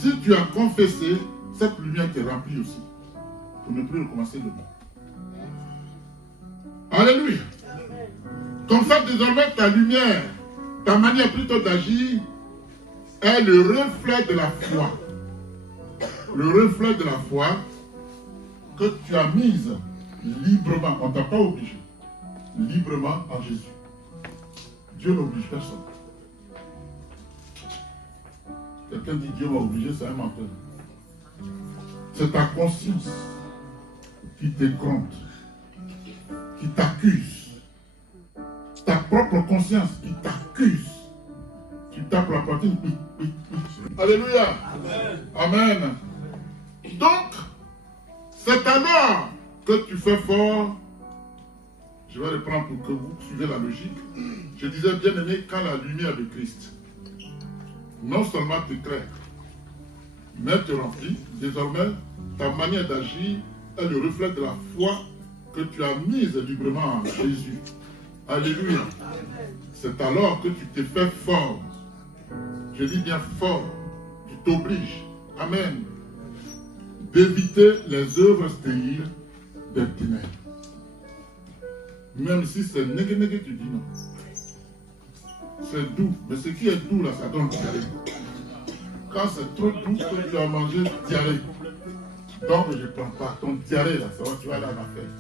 si tu as confessé, cette lumière te remplit aussi. Pour ne plus recommencer de bon. Alléluia. Comme ça, désormais, ta lumière, ta manière plutôt d'agir, est le reflet de la foi. Le reflet de la foi que tu as mise librement. On ne t'a pas obligé. Librement en Jésus. Dieu n'oblige personne. Quelqu'un dit Dieu m'a obligé, c'est un menteur. C'est ta conscience qui t'écrante, qui t'accuse. Ta propre conscience qui t'accuse. Tu tapes la poitrine. Alléluia. Amen. Amen. Donc, c'est alors que tu fais fort. Je vais reprendre pour que vous suivez la logique. Je disais, bien aimé, quand la lumière de Christ non seulement t'éclaire, mais te remplit, désormais, ta manière d'agir est le reflet de la foi que tu as mise librement en Jésus. Alléluia. C'est alors que tu t'es fait fort. Je dis bien fort. Tu t'obliges. Amen. D'éviter les œuvres stériles des ténèbres. Même si c'est négué, tu dis non. C'est doux. Mais ce qui est doux là, ça donne diarrhée. Quand c'est trop doux que tu as mangé, diarrhée. Donc je ne prends pas ton diarrhée là, ça va, tu vas aller à l'affaire.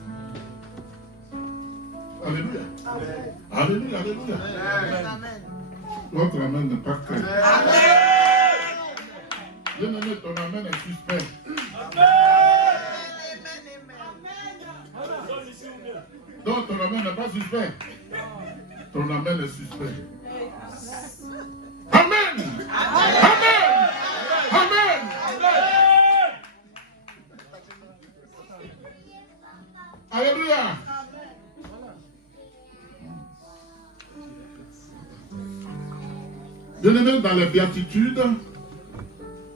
Alléluia. Amen. Alléluia, alléluia. Amen. Votre amen n'est pas clair. Amen. Bien aimé, ton amen est suspect. Donc ton amen n'est pas suspect. Ton amen est suspect. Amen. Amen. Amen. Alléluia. Bien-aimés, dans les béatitudes,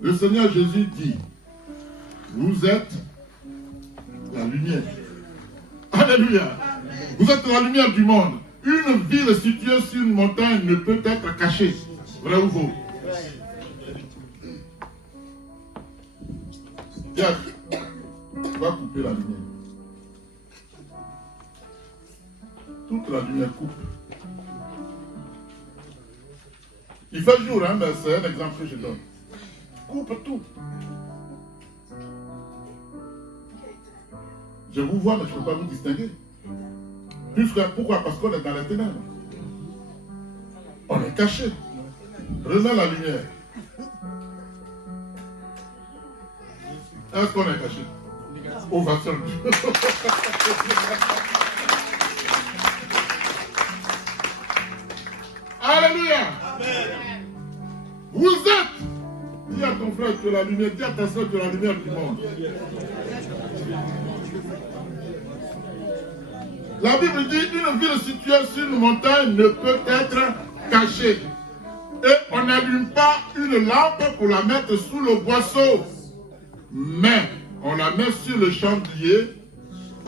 le Seigneur Jésus dit, vous êtes la lumière. Alléluia. Vous êtes la lumière du monde. Une ville située sur une montagne ne peut être cachée. Vrai ou faux? Tiens, on va couper la lumière. Toute la lumière coupe. Il fait jour, hein, mais c'est un exemple que je donne. Coupe tout. Je vous vois, mais je ne peux pas vous distinguer. Pourquoi? Parce qu'on est dans les ténèbres. On est caché. Remets la lumière. Est-ce qu'on est caché? Ovation. Alléluia. Amen. Vous êtes. Dis à ton frère que la lumière, dis à ta soeur que la lumière du monde. La Bible dit une ville située sur une montagne ne peut être cachée. Et on n'allume pas une lampe pour la mettre sous le boisseau. Mais on la met sur le chandelier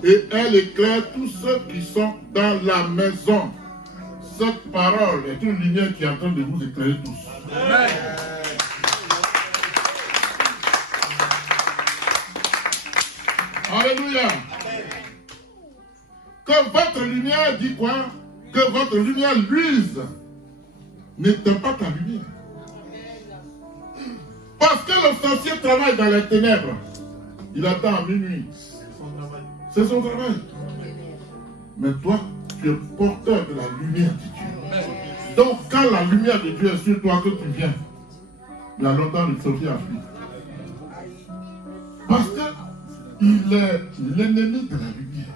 et elle éclaire tous ceux qui sont dans la maison. Cette parole est une lumière qui est en train de vous éclairer tous. Amen. Alléluia. Que votre lumière dit quoi? Que votre lumière luise. N'éteins pas ta lumière. Parce que le sorcier travaille dans les ténèbres. Il attend à minuit. C'est son travail. Mais toi, tu es porteur de la lumière de Dieu. Donc, quand la lumière de Dieu est sur toi, que tu viens, il y a longtemps le sorcier a fui. Parce qu'il est l'ennemi de la lumière.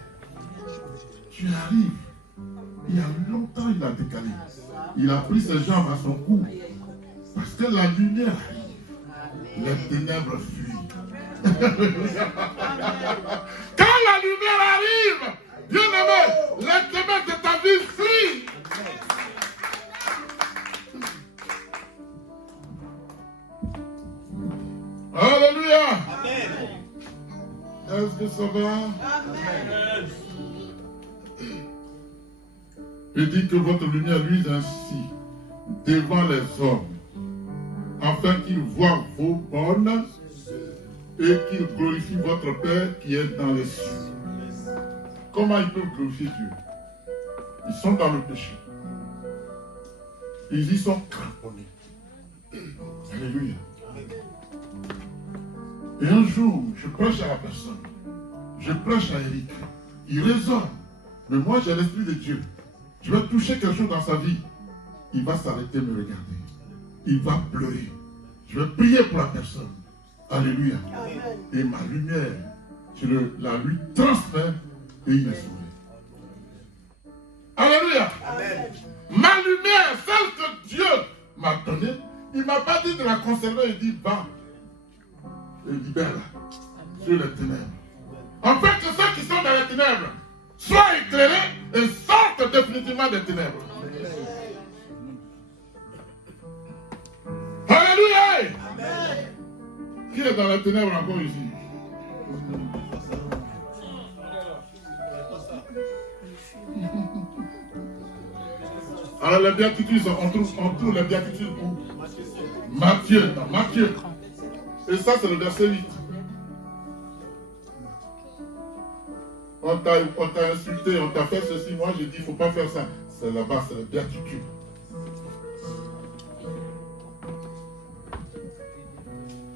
Tu arrives. Il y a longtemps, il a décalé. Il a pris ses jambes à son cou. Parce que la lumière arrive. Les ténèbres fuient. Quand la lumière arrive, bien-aimé, les ténèbres de ta vie fuient. Alléluia. Amen. Est-ce que ça va? Amen. Il dit que votre lumière luise ainsi devant les hommes, afin qu'ils voient vos bonnes et qu'ils glorifient votre Père qui est dans les cieux. Comment ils peuvent glorifier Dieu? Ils sont dans le péché. Ils y sont cramponnés. Alléluia. Et un jour, je prêche à la personne. Je prêche à Eric. Il raisonne. Mais moi, j'ai l'Esprit de Dieu. Je vais toucher quelque chose dans sa vie. Il va s'arrêter me regarder. Il va pleurer. Je vais prier pour la personne. Alléluia. Amen. Et ma lumière, je la lui transmets et il est sauvé. Alléluia. Amen. Ma lumière, celle que Dieu m'a donnée, il ne m'a pas dit de la conserver. Il dit, va et libère-la sur les ténèbres. En fait, que ceux qui sont dans les ténèbres soient éclairés et sortent définitivement des ténèbres. Alléluia. Amen. Qui est dans les ténèbres encore ici? Alors les béatitudes, on trouve les béatitudes où? Matthieu, dans Matthieu. Et ça c'est le verset 8. On t'a insulté, on t'a fait ceci, moi j'ai dit il ne faut pas faire ça. C'est là-bas, c'est la béatitude.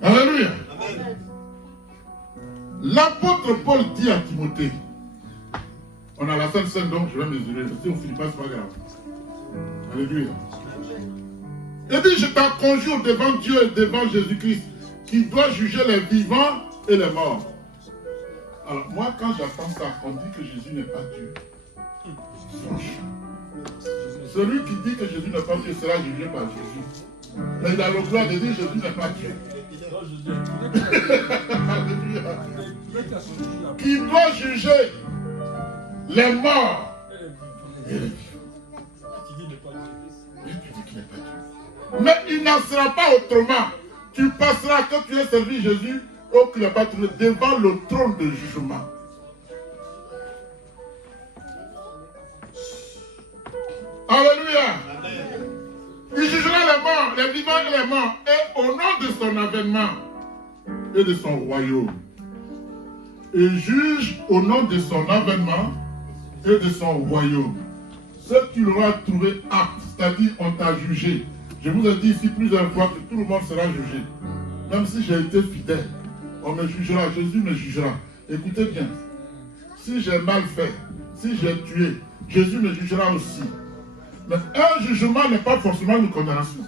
Alléluia. Amen. L'apôtre Paul dit à Timothée, on a la Sainte Seine donc je vais mesurer, si on ne finit pas, c'est pas grave. Alléluia. Il dit, je t'en conjure devant Dieu et devant Jésus-Christ, qui doit juger les vivants et les morts. Alors moi, quand j'entends ça, on dit que Jésus n'est pas Dieu. Celui qui dit que Jésus n'est pas Dieu sera jugé par Jésus. Mais il a le droit de dire Jésus n'est pas Dieu. Qui doit juger les morts et les vivants. Mais il n'en sera pas autrement. Tu passeras quand tu as servi Jésus ou que tu n'as pas trouvé devant le trône de jugement. Alléluia. Il jugera les morts, les vivants et les morts, et au nom de son avènement et de son royaume. Il juge au nom de son avènement et de son royaume. Ce qu'il aura trouvé apte, c'est-à-dire on t'a jugé. Je vous ai dit ici plusieurs fois que tout le monde sera jugé. Même si j'ai été fidèle, on me jugera, Jésus me jugera. Écoutez bien, si j'ai mal fait, si j'ai tué, Jésus me jugera aussi. Mais un jugement n'est pas forcément une condamnation.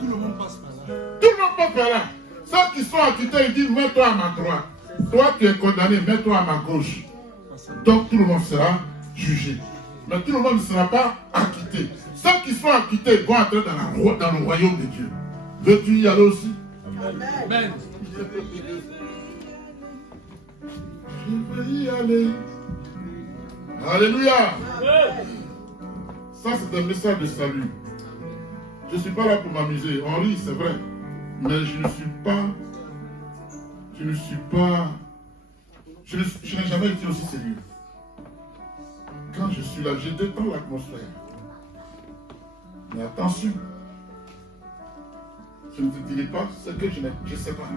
Tout le monde passe par là. Tout le monde passe par là. Ceux qui sont acquittés, ils disent mets-toi à ma droite. Toi tu es condamné, mets-toi à ma gauche. Donc tout le monde sera jugé. Mais tout le monde ne sera pas acquitté. Ceux qui sont acquittés vont entrer dans le royaume de Dieu. Veux-tu y aller aussi? Amen. Je veux y aller. Alléluia. Ça c'est un message de salut. Je ne suis pas là pour m'amuser. On rit, c'est vrai. Mais je n'ai jamais été aussi sérieux. Quand je suis là, je détends l'atmosphère. Mais attention, je ne te dirai pas ce que je ne sais pas.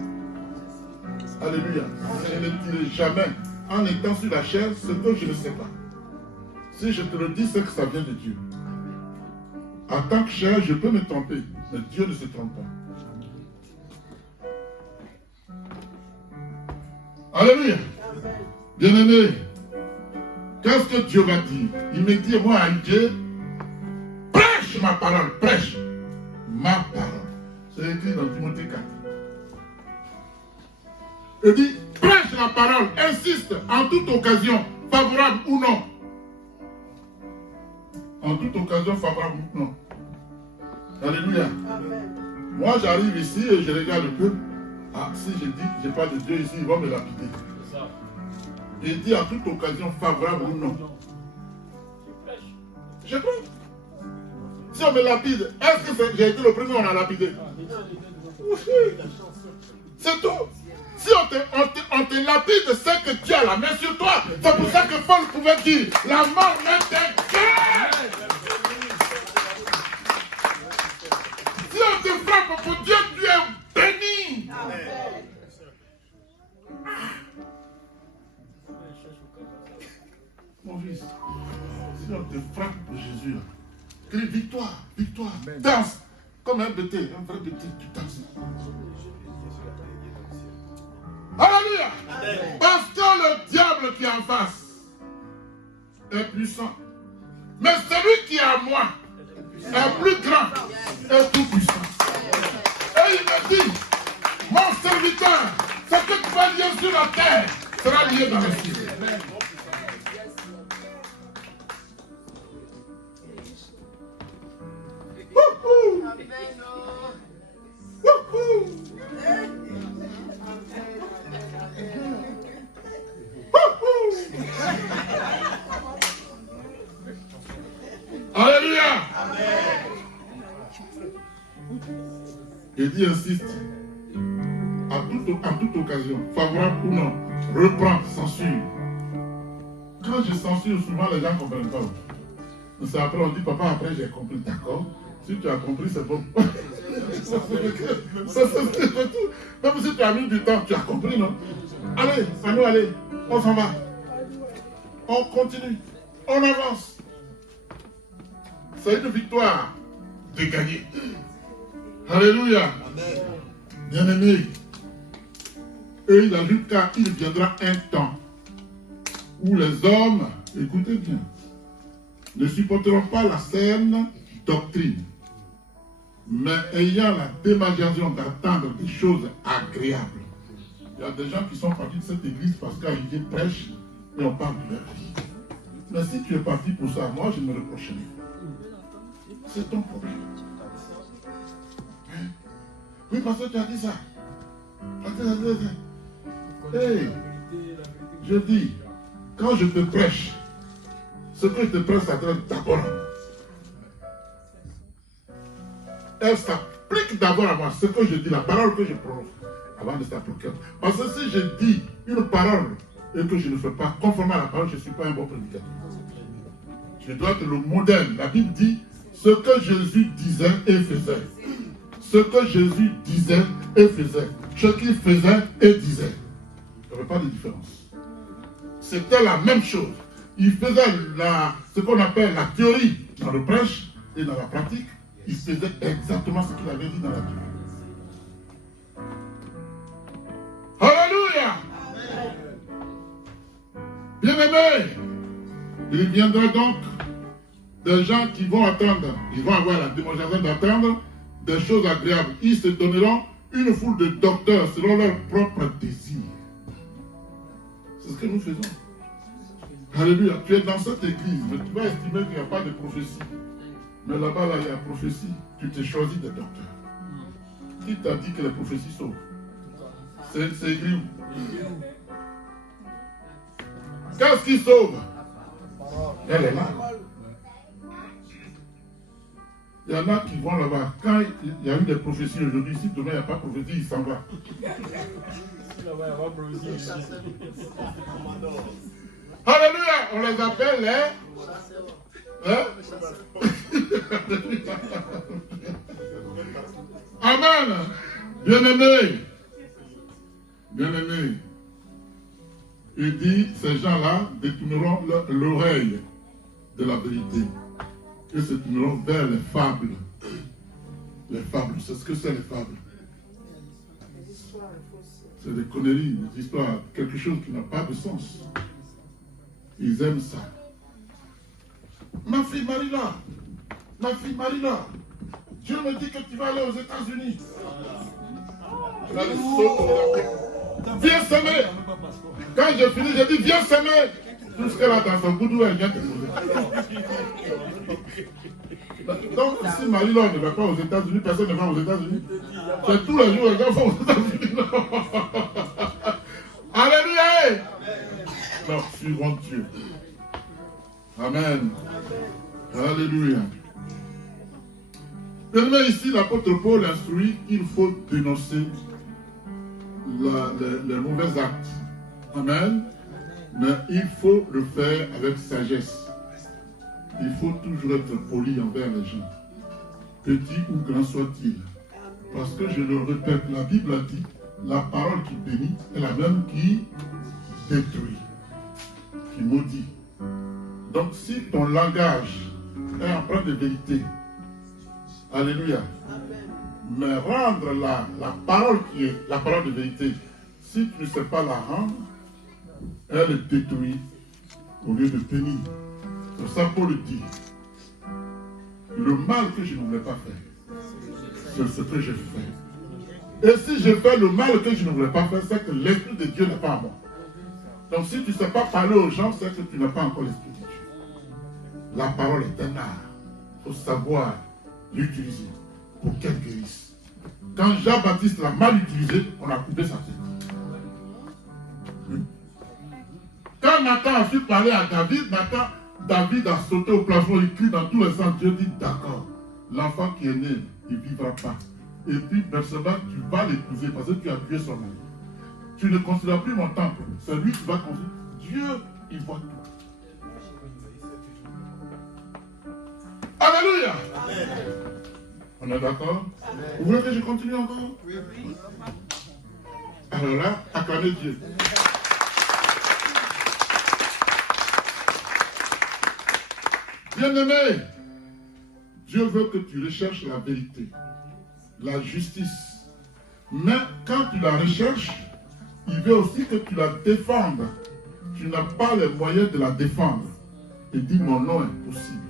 Alléluia. Je ne dirai jamais, en étant sur la chair, ce que je ne sais pas. Si je te le dis, c'est que ça vient de Dieu. En tant que chair, je peux me tromper, mais Dieu ne se trompe pas. Alléluia. Bien-aimé, qu'est-ce que Dieu va dire? Il me dit, moi, à Dieu, prêche ma parole, prêche ma parole. C'est écrit dans Timothée 4. Il dit, prêche la parole, insiste en toute occasion, favorable ou non. En toute occasion, favorable ou non. Alléluia. Amen. Moi, j'arrive ici et je regarde le peuple. Ah, si je dis que je parle de Dieu ici, il va me lapider. Il dit en toute occasion, favorable ou non. Je prends. Si on me lapide, est-ce que j'ai été le premier on a lapidé? C'est tout. Si on te lapide, c'est que tu as la main sur toi. C'est pour ça que Paul pouvait dire, la mort m'intéresse. Si on te frappe pour Dieu, tu es béni. Mon fils, si on te frappe pour Jésus, crie victoire, victoire, danse. Comme un bêté, un vrai bêté, tu danses. Alléluia. Parce que le diable qui est en face est puissant. Mais celui qui est à moi est plus grand et tout puissant. Et il me dit, mon serviteur, ce que tu vas lier sur la terre sera lié dans le ciel. Alléluia. Et Dieu insiste, en toute occasion, favorable ou non, reprends, censure. Quand je censure, souvent les gens ne comprennent pas. C'est après on dit, papa, après j'ai compris, d'accord. Si tu as compris, c'est bon. Ça, c'est tout. Même si tu as mis du temps, tu as compris, non? Allez, ça nous allez, on s'en va. On continue, on avance. C'est une victoire de gagner. Alléluia. Bien-aimé. Et il ajoute qu'il viendra un temps où les hommes, écoutez bien, ne supporteront pas la saine doctrine, mais ayant la démagogie d'attendre des choses agréables. Il y a des gens qui sont partis de cette église parce qu'ils prêchent et on parle de leur vie. Mais si tu es parti pour ça, moi je me reproche rien. C'est ton problème. Hein? Oui, parce que tu as dit ça. Hey, je dis, quand je te prêche, ce que je te prêche, ça traite d'abord. Elle s'applique d'abord à moi, ce que je dis, la parole que je prononce, avant de s'appliquer. Parce que si je dis une parole et que je ne fais pas conformément à la parole, je ne suis pas un bon prédicateur. Je dois être le modèle. La Bible dit ce que Jésus disait et faisait. Ce que Jésus disait et faisait. Ce qu'il faisait et disait. Il n'y avait pas de différence. C'était la même chose. Il faisait ce qu'on appelle la théorie dans le prêche et dans la pratique. Il faisait exactement ce qu'il avait dit dans la théorie. Alléluia! Bien-aimés, il viendra donc des gens qui vont attendre, ils vont avoir la démonstration d'attendre des choses agréables. Ils se donneront une foule de docteurs selon leur propre désir. C'est ce que nous faisons. Alléluia. Tu es dans cette église, mais tu vas estimer qu'il n'y a pas de prophétie. Mais là-bas, là, il y a prophétie. Tu t'es choisi des docteurs. Qui t'a dit que les prophéties sauvent? C'est écrit où? Qu'est-ce qui sauve? Elle est là. Il y en a qui vont là-bas. Quand il y a eu des prophéties aujourd'hui, si demain il n'y a pas de prophétie, il s'en va. Alléluia, on les appelle les... Hein? Amen. Bien-aimé. Bien-aimé. Il dit, ces gens-là détourneront l'oreille de la vérité. Ils se tourneront vers les fables. Les fables, c'est ce que c'est les fables. C'est des conneries, des histoires, quelque chose qui n'a pas de sens. Ils aiment ça. Ma fille Marina, Dieu me dit que tu vas aller aux États-Unis. Viens s'aimer. Quand j'ai fini, j'ai dit viens s'aimer. Tout ce qu'elle a dans son boudou, elle vient te poser. Donc, si Marie-Laure ne va pas aux États-Unis, personne ne va aux États-Unis. C'est tous les jours les gens vont aux États-Unis. Alléluia. Alors, suivons Dieu. Amen. Alléluia. Bien-aimé, ici, l'apôtre Paul instruit qu'il faut dénoncer les mauvais actes. Amen. Mais il faut le faire avec sagesse. Il faut toujours être poli envers les gens, petit ou grand soit-il. Parce que je le répète, la Bible a dit, la parole qui bénit est la même qui détruit, qui maudit. Donc si ton langage est empreint de vérité, alléluia, mais rendre la parole qui est la parole de vérité, si tu ne sais pas la rendre, elle détruit au lieu de bénir. C'est ça Paul dit. Le mal que je ne voulais pas faire, c'est ce que j'ai fait. Et si je fais le mal que je ne voulais pas faire, c'est que l'Esprit de Dieu n'est pas à moi. Donc si tu ne sais pas parler aux gens, c'est que tu n'as pas encore l'Esprit de Dieu. La parole est un art. Il faut savoir l'utiliser pour qu'elle guérisse. Quand Jean-Baptiste l'a mal utilisé, on a coupé sa tête. Quand Nathan a su parler à David a sauté au plafond, il crie dans tous les sens. Dieu dit d'accord, l'enfant qui est né, il ne vivra pas. Et puis, Berseba, tu vas l'épouser parce que tu as tué son mari. Tu ne considères plus mon temple, c'est lui qui va construire. Dieu, il voit tout. Alléluia. Amen. On est d'accord? Vous voulez que je continue encore? Oui. Alors là, acclamez Dieu. Bien-aimé, Dieu veut que tu recherches la vérité, la justice. Mais quand tu la recherches, il veut aussi que tu la défendes. Tu n'as pas les moyens de la défendre. Et dis mon nom est possible.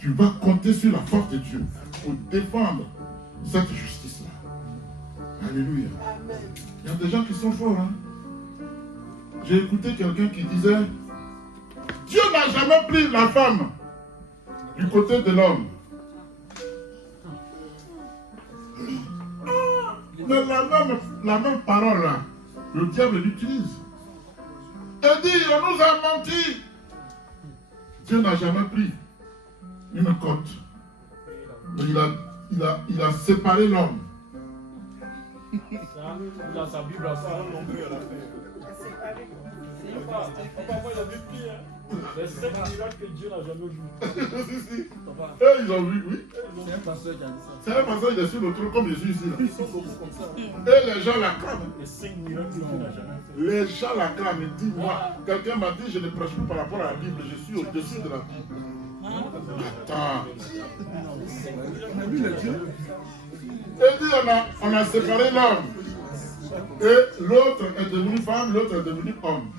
Tu vas compter sur la force de Dieu pour défendre cette justice-là. Alléluia. Il y a des gens qui sont forts. Hein? J'ai écouté quelqu'un qui disait, Dieu n'a jamais pris la femme du côté de l'homme. Mais la même parole là, le diable l'utilise. Il dit, on nous a menti. Dieu n'a jamais pris une côte. Il a séparé l'homme. Dans sa Bible, les 7 miracles que Dieu n'a jamais vu. Et ils ont vu, oui. C'est un pasteur qui a dit ça. C'est un pasteur qui est sur le trône comme je suis ici. Là. Ils sont beaucoup comme ça. Et les gens l'acclament. Les 5 miracles que Dieu n'a jamais fait. Les gens l'acclament. Ils disent, moi, quelqu'un m'a dit, je ne prêche plus par rapport à la Bible, je suis au-dessus de la Bible. Attends. Et dit, on a séparé l'homme. Et l'autre est devenu femme, l'autre est devenu homme.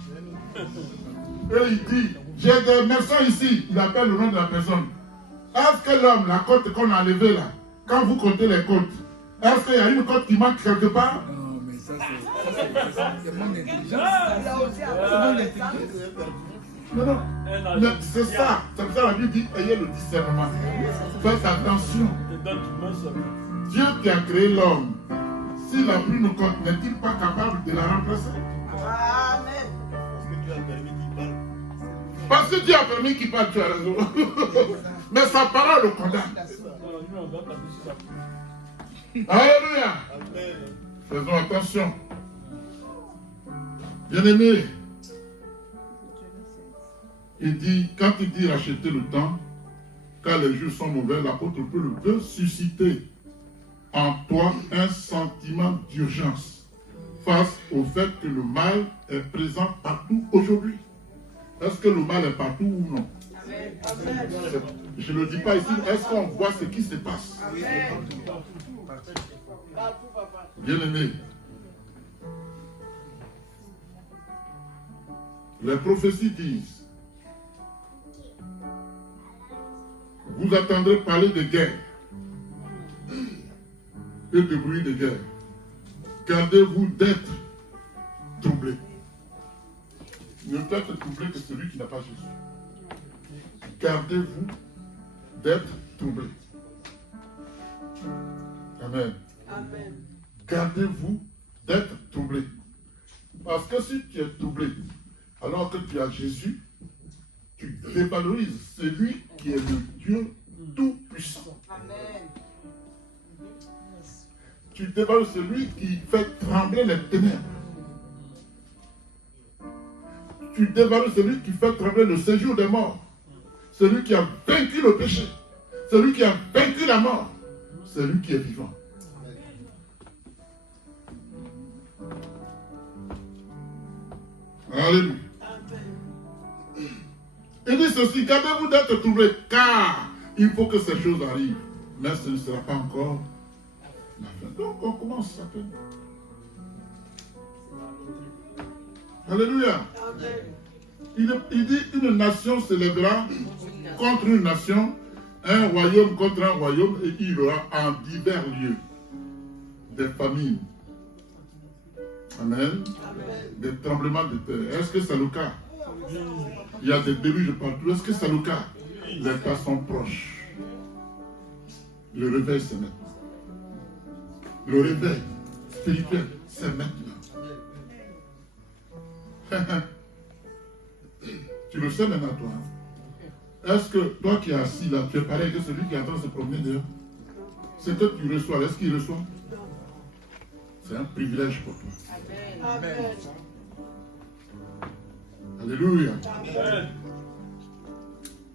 Et il dit, j'ai des médecins ici, il appelle le nom de la personne. Est-ce que l'homme, la côte qu'on a enlevée là, quand vous comptez les côtes, est-ce qu'il y a une côte qui manque quelque part? Non, mais ça c'est mon intelligence. Non. C'est ça. C'est pour ça que la Bible dit, ayez le discernement. Faites attention. Dieu qui a créé l'homme, s'il a pris une côte, n'est-il pas capable de la remplacer? Amen. Parce que Dieu a permis qu'il parle, tu as raison. Mais sa parole le condamne. Alléluia. Faisons attention. Bien-aimé, il dit, quand il dit racheter le temps, car les jours sont mauvais, l'apôtre Paul veut susciter en toi un sentiment d'urgence face au fait que le mal est présent partout aujourd'hui. Est-ce que le mal est partout ou non? Je ne le dis pas ici, est-ce qu'on voit ce qui se passe? Bien-aimé, les prophéties disent, vous attendrez parler de guerre et de bruit de guerre. Gardez-vous d'être troublé. Ne peut être troublé que celui qui n'a pas Jésus. Gardez-vous d'être troublé. Amen. Amen. Gardez-vous d'être troublé. Parce que si tu es troublé, alors que tu as Jésus, tu dévalorises celui qui est le Dieu Tout-Puissant. Amen. Tu dévalorises celui qui fait trembler les ténèbres. Tu dévalorises celui qui fait trembler le séjour des morts. Celui qui a vaincu le péché. Celui qui a vaincu la mort. Celui qui est vivant. Alléluia. Il dit ceci, gardez-vous d'être troublés, car il faut que ces choses arrivent. Mais ce ne sera pas encore la fin. Donc on commence à peine. Alléluia. Il dit une nation se lèvera contre une nation, un royaume contre un royaume, et il y aura en divers lieux des famines. Amen. Des tremblements de terre. Est-ce que c'est le cas? Il y a des déluges partout. Est-ce que c'est le cas? Les cas sont proches. Le réveil, c'est maintenant. Le réveil spirituel, c'est maintenant. Tu le sais maintenant, toi. Est-ce que toi qui es assis là, tu es pareil que celui qui est en train de se promener dehors? C'est que tu reçois. Est-ce qu'il reçoit? C'est un privilège pour toi. Amen. Alléluia.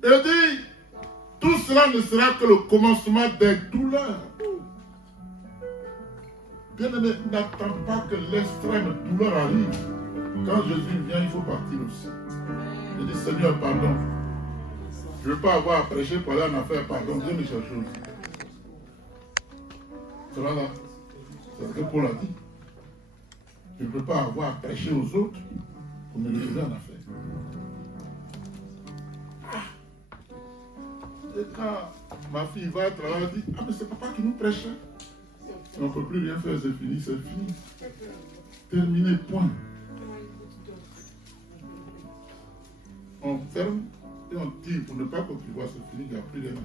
Et dit, tout cela ne sera que le commencement des douleurs. Bien-aimé, n'attends pas que l'extrême douleur arrive. Quand Jésus vient, il faut partir aussi. Il dit, Seigneur, pardon. Je ne veux pas avoir à prêcher pour aller en affaire, pardon, viens me chercher aussi. Cela là, c'est ce que Paul a dit. Je ne peux pas avoir à prêcher aux autres pour me retrouver en affaire. Et quand ma fille va travailler, elle dit, ah mais c'est papa qui nous prêchait. On ne peut plus rien faire, c'est fini, c'est fini. Terminé, point. On ferme et on tire pour ne pas contribuer, c'est fini, il n'y a plus rien à faire.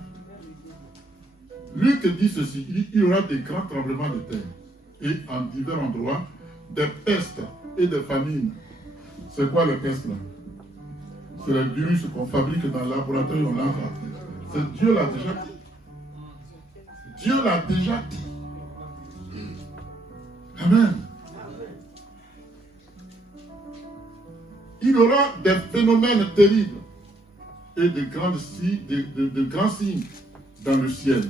Luc dit ceci, il y aura des grands tremblements de terre et en divers endroits, des pestes et des famines. C'est quoi les pestes là? C'est les virus qu'on fabrique dans le laboratoire et on l'a fait. C'est Dieu l'a déjà dit. Dieu l'a déjà dit. Amen. Il y aura des phénomènes terribles et de grands signes dans le ciel.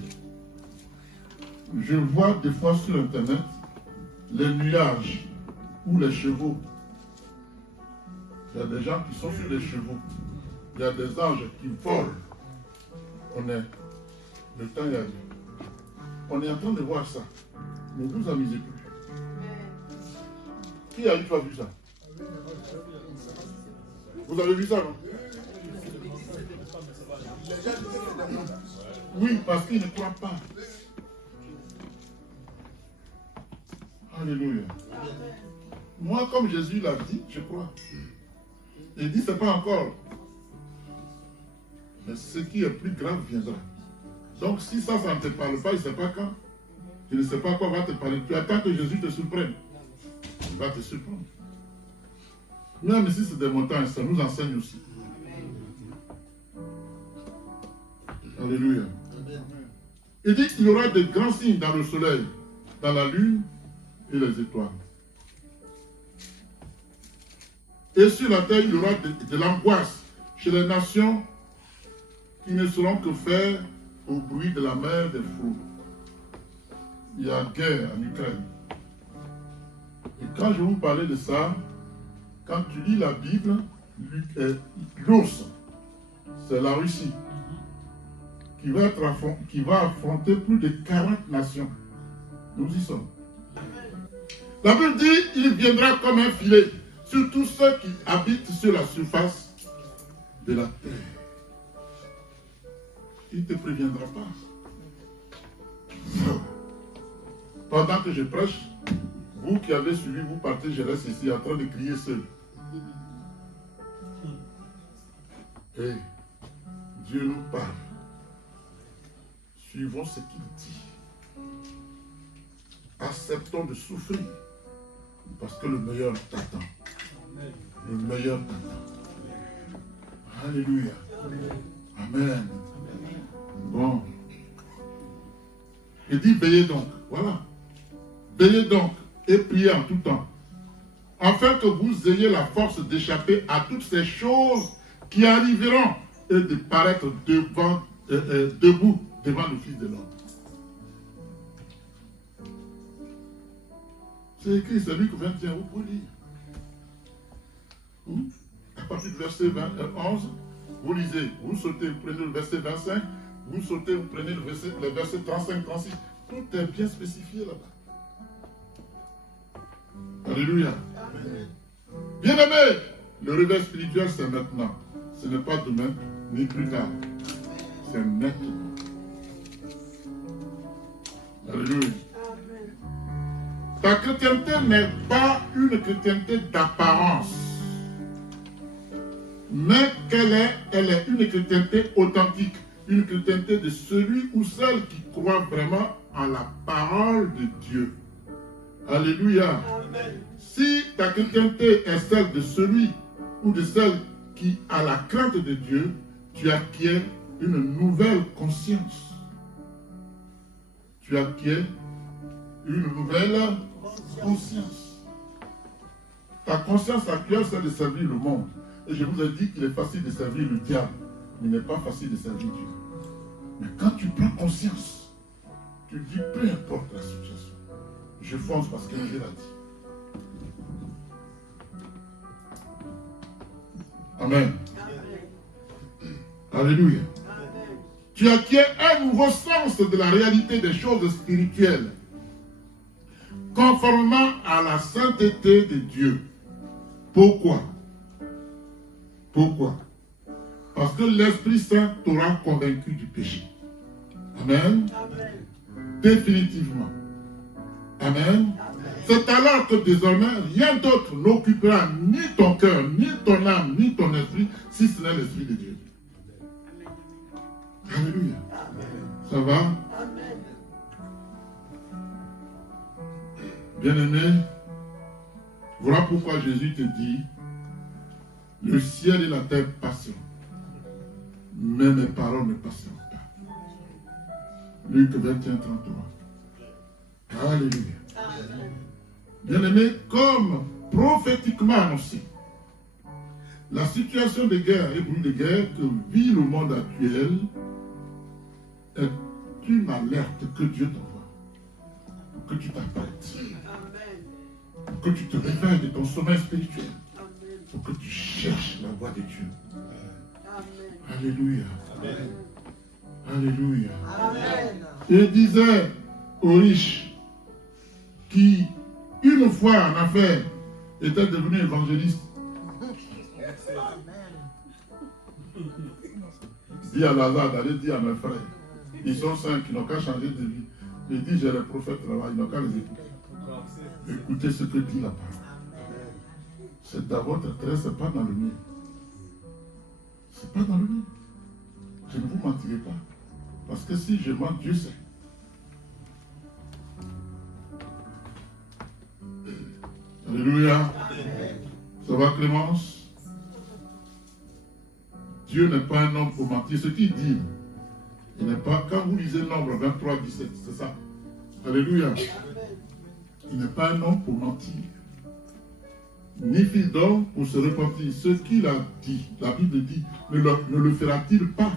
Je vois des fois sur Internet les nuages ou les chevaux. Il y a des gens qui sont sur les chevaux. Il y a des anges qui volent. Le temps est arrivé. On est en train de voir ça. Ne vous amusez plus. Qui a vu ça? Vous avez vu ça, non? Oui, parce qu'ils ne croient pas. Alléluia. Moi, comme Jésus l'a dit, je crois. Il dit, c'est pas encore. Mais ce qui est plus grave viendra. Donc, si ça ne te parle pas, il ne sait pas quand. Tu ne sais pas quoi va te parler. Tu attends que Jésus te surprenne. Il va te surprendre. Même si c'est des montagnes, ça nous enseigne aussi. Alléluia. Il dit qu'il y aura des grands signes dans le soleil, dans la lune et les étoiles. Et sur la terre, il y aura de l'angoisse chez les nations qui ne seront que faire au bruit de la mer des flots. Il y a guerre en Ukraine. Et quand je vous parlais de ça, quand tu lis la Bible, l'ours, c'est la Russie, qui va affronter plus de 40 nations. Nous y sommes. La Bible dit, il viendra comme un filet sur tous ceux qui habitent sur la surface de la terre. Il ne te préviendra pas. Pendant que je prêche, vous qui avez suivi, vous partez, je reste ici en train de crier seul. Et Dieu nous parle. Suivons ce qu'il dit. Acceptons de souffrir. Parce que le meilleur t'attend. Le meilleur t'attend. Alléluia. Amen. Bon. Il dit veillez donc. Voilà. Veillez donc et priez en tout temps. Afin que vous ayez la force d'échapper à toutes ces choses qui arriveront et de paraître debout devant le Fils de l'homme. C'est écrit, c'est Luc 21, vous pouvez lire. À partir du verset 11, vous lisez, vous sautez, vous prenez le verset 25, vous sautez, vous prenez le verset 35, 36. Tout est bien spécifié là-bas. Alléluia. Bien-aimé, le réveil spirituel, c'est maintenant. Ce n'est pas demain, ni plus tard. C'est maintenant. Alléluia. Ta chrétienté n'est pas une chrétienté d'apparence, mais elle est une chrétienté authentique, une chrétienté de celui ou celle qui croit vraiment en la parole de Dieu. Alléluia. Amen. Si ta chrétienté est celle de celui ou de celle qui a la crainte de Dieu, tu acquiers une nouvelle conscience. Tu acquiers une nouvelle conscience. Ta conscience actuelle, c'est de servir le monde. Et je vous ai dit qu'il est facile de servir le diable, mais il n'est pas facile de servir Dieu. Mais quand tu prends conscience, tu dis peu importe la situation, je fonce parce que Dieu l'a dit. Amen. Alléluia. Tu acquiers un nouveau sens de la réalité des choses spirituelles, conformément à la sainteté de Dieu. Pourquoi? Pourquoi? Parce que l'Esprit Saint t'aura convaincu du péché. Amen. Amen. Définitivement. Amen. C'est alors que désormais, rien d'autre n'occupera ni ton cœur, ni ton âme, ni ton esprit, si ce n'est l'Esprit de Dieu. Alléluia. Ça va? Amen. Bien-aimé, voilà pourquoi Jésus te dit, le ciel et la terre passeront, mais mes paroles ne passeront pas. Luc 21, 33. Alléluia. Bien-aimé, comme prophétiquement annoncé, la situation de guerre et bruit de guerre que vit le monde actuel est une alerte que Dieu t'envoie, pour que tu t'apprêtes, pour que tu te réveilles de ton sommeil spirituel, pour que tu cherches la voie de Dieu. Alléluia. Amen. Alléluia. Amen. Il disait aux riches qui, une fois en affaire, étaient devenus évangélistes. Dis à Lazare d'aller dire à mes frères, ils sont saints qui n'ont qu'à changer de vie. Il dit, j'ai les prophètes là-bas, ils n'ont qu'à les écouter. Écoutez ce que dit la parole. C'est dans votre intérêt, ce n'est pas dans le mien. Ce n'est pas dans le mien. Je ne vous mentirai pas. Parce que si je mens, Dieu sait. Alléluia. Ça va, Clémence? Dieu n'est pas un homme pour mentir. Ce qu'il dit, il n'est pas. Quand vous lisez Nombre 23, 17, c'est ça. Alléluia. Il n'est pas un homme pour mentir, ni fils d'homme pour se repentir. Ce qu'il a dit, la Bible dit, ne le fera-t-il pas?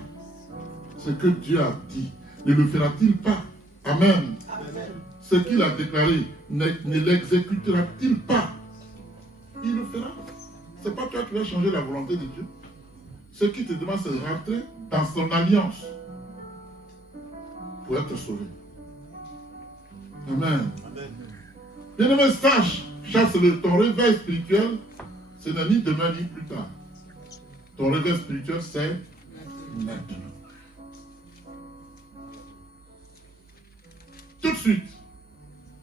ce que Dieu a dit, ne le fera-t-il pas? Amen. Ce qu'il a déclaré, ne l'exécutera-t-il pas? Il le fera. Ce n'est pas toi qui vas changer la volonté de Dieu. Ce qui te demande, c'est de rentrer dans son alliance pour être sauvé. Amen. Bien-aimé, sache, chasse-le, ton réveil spirituel, ce n'est ni demain ni plus tard. Ton réveil spirituel, c'est maintenant. Tout de suite.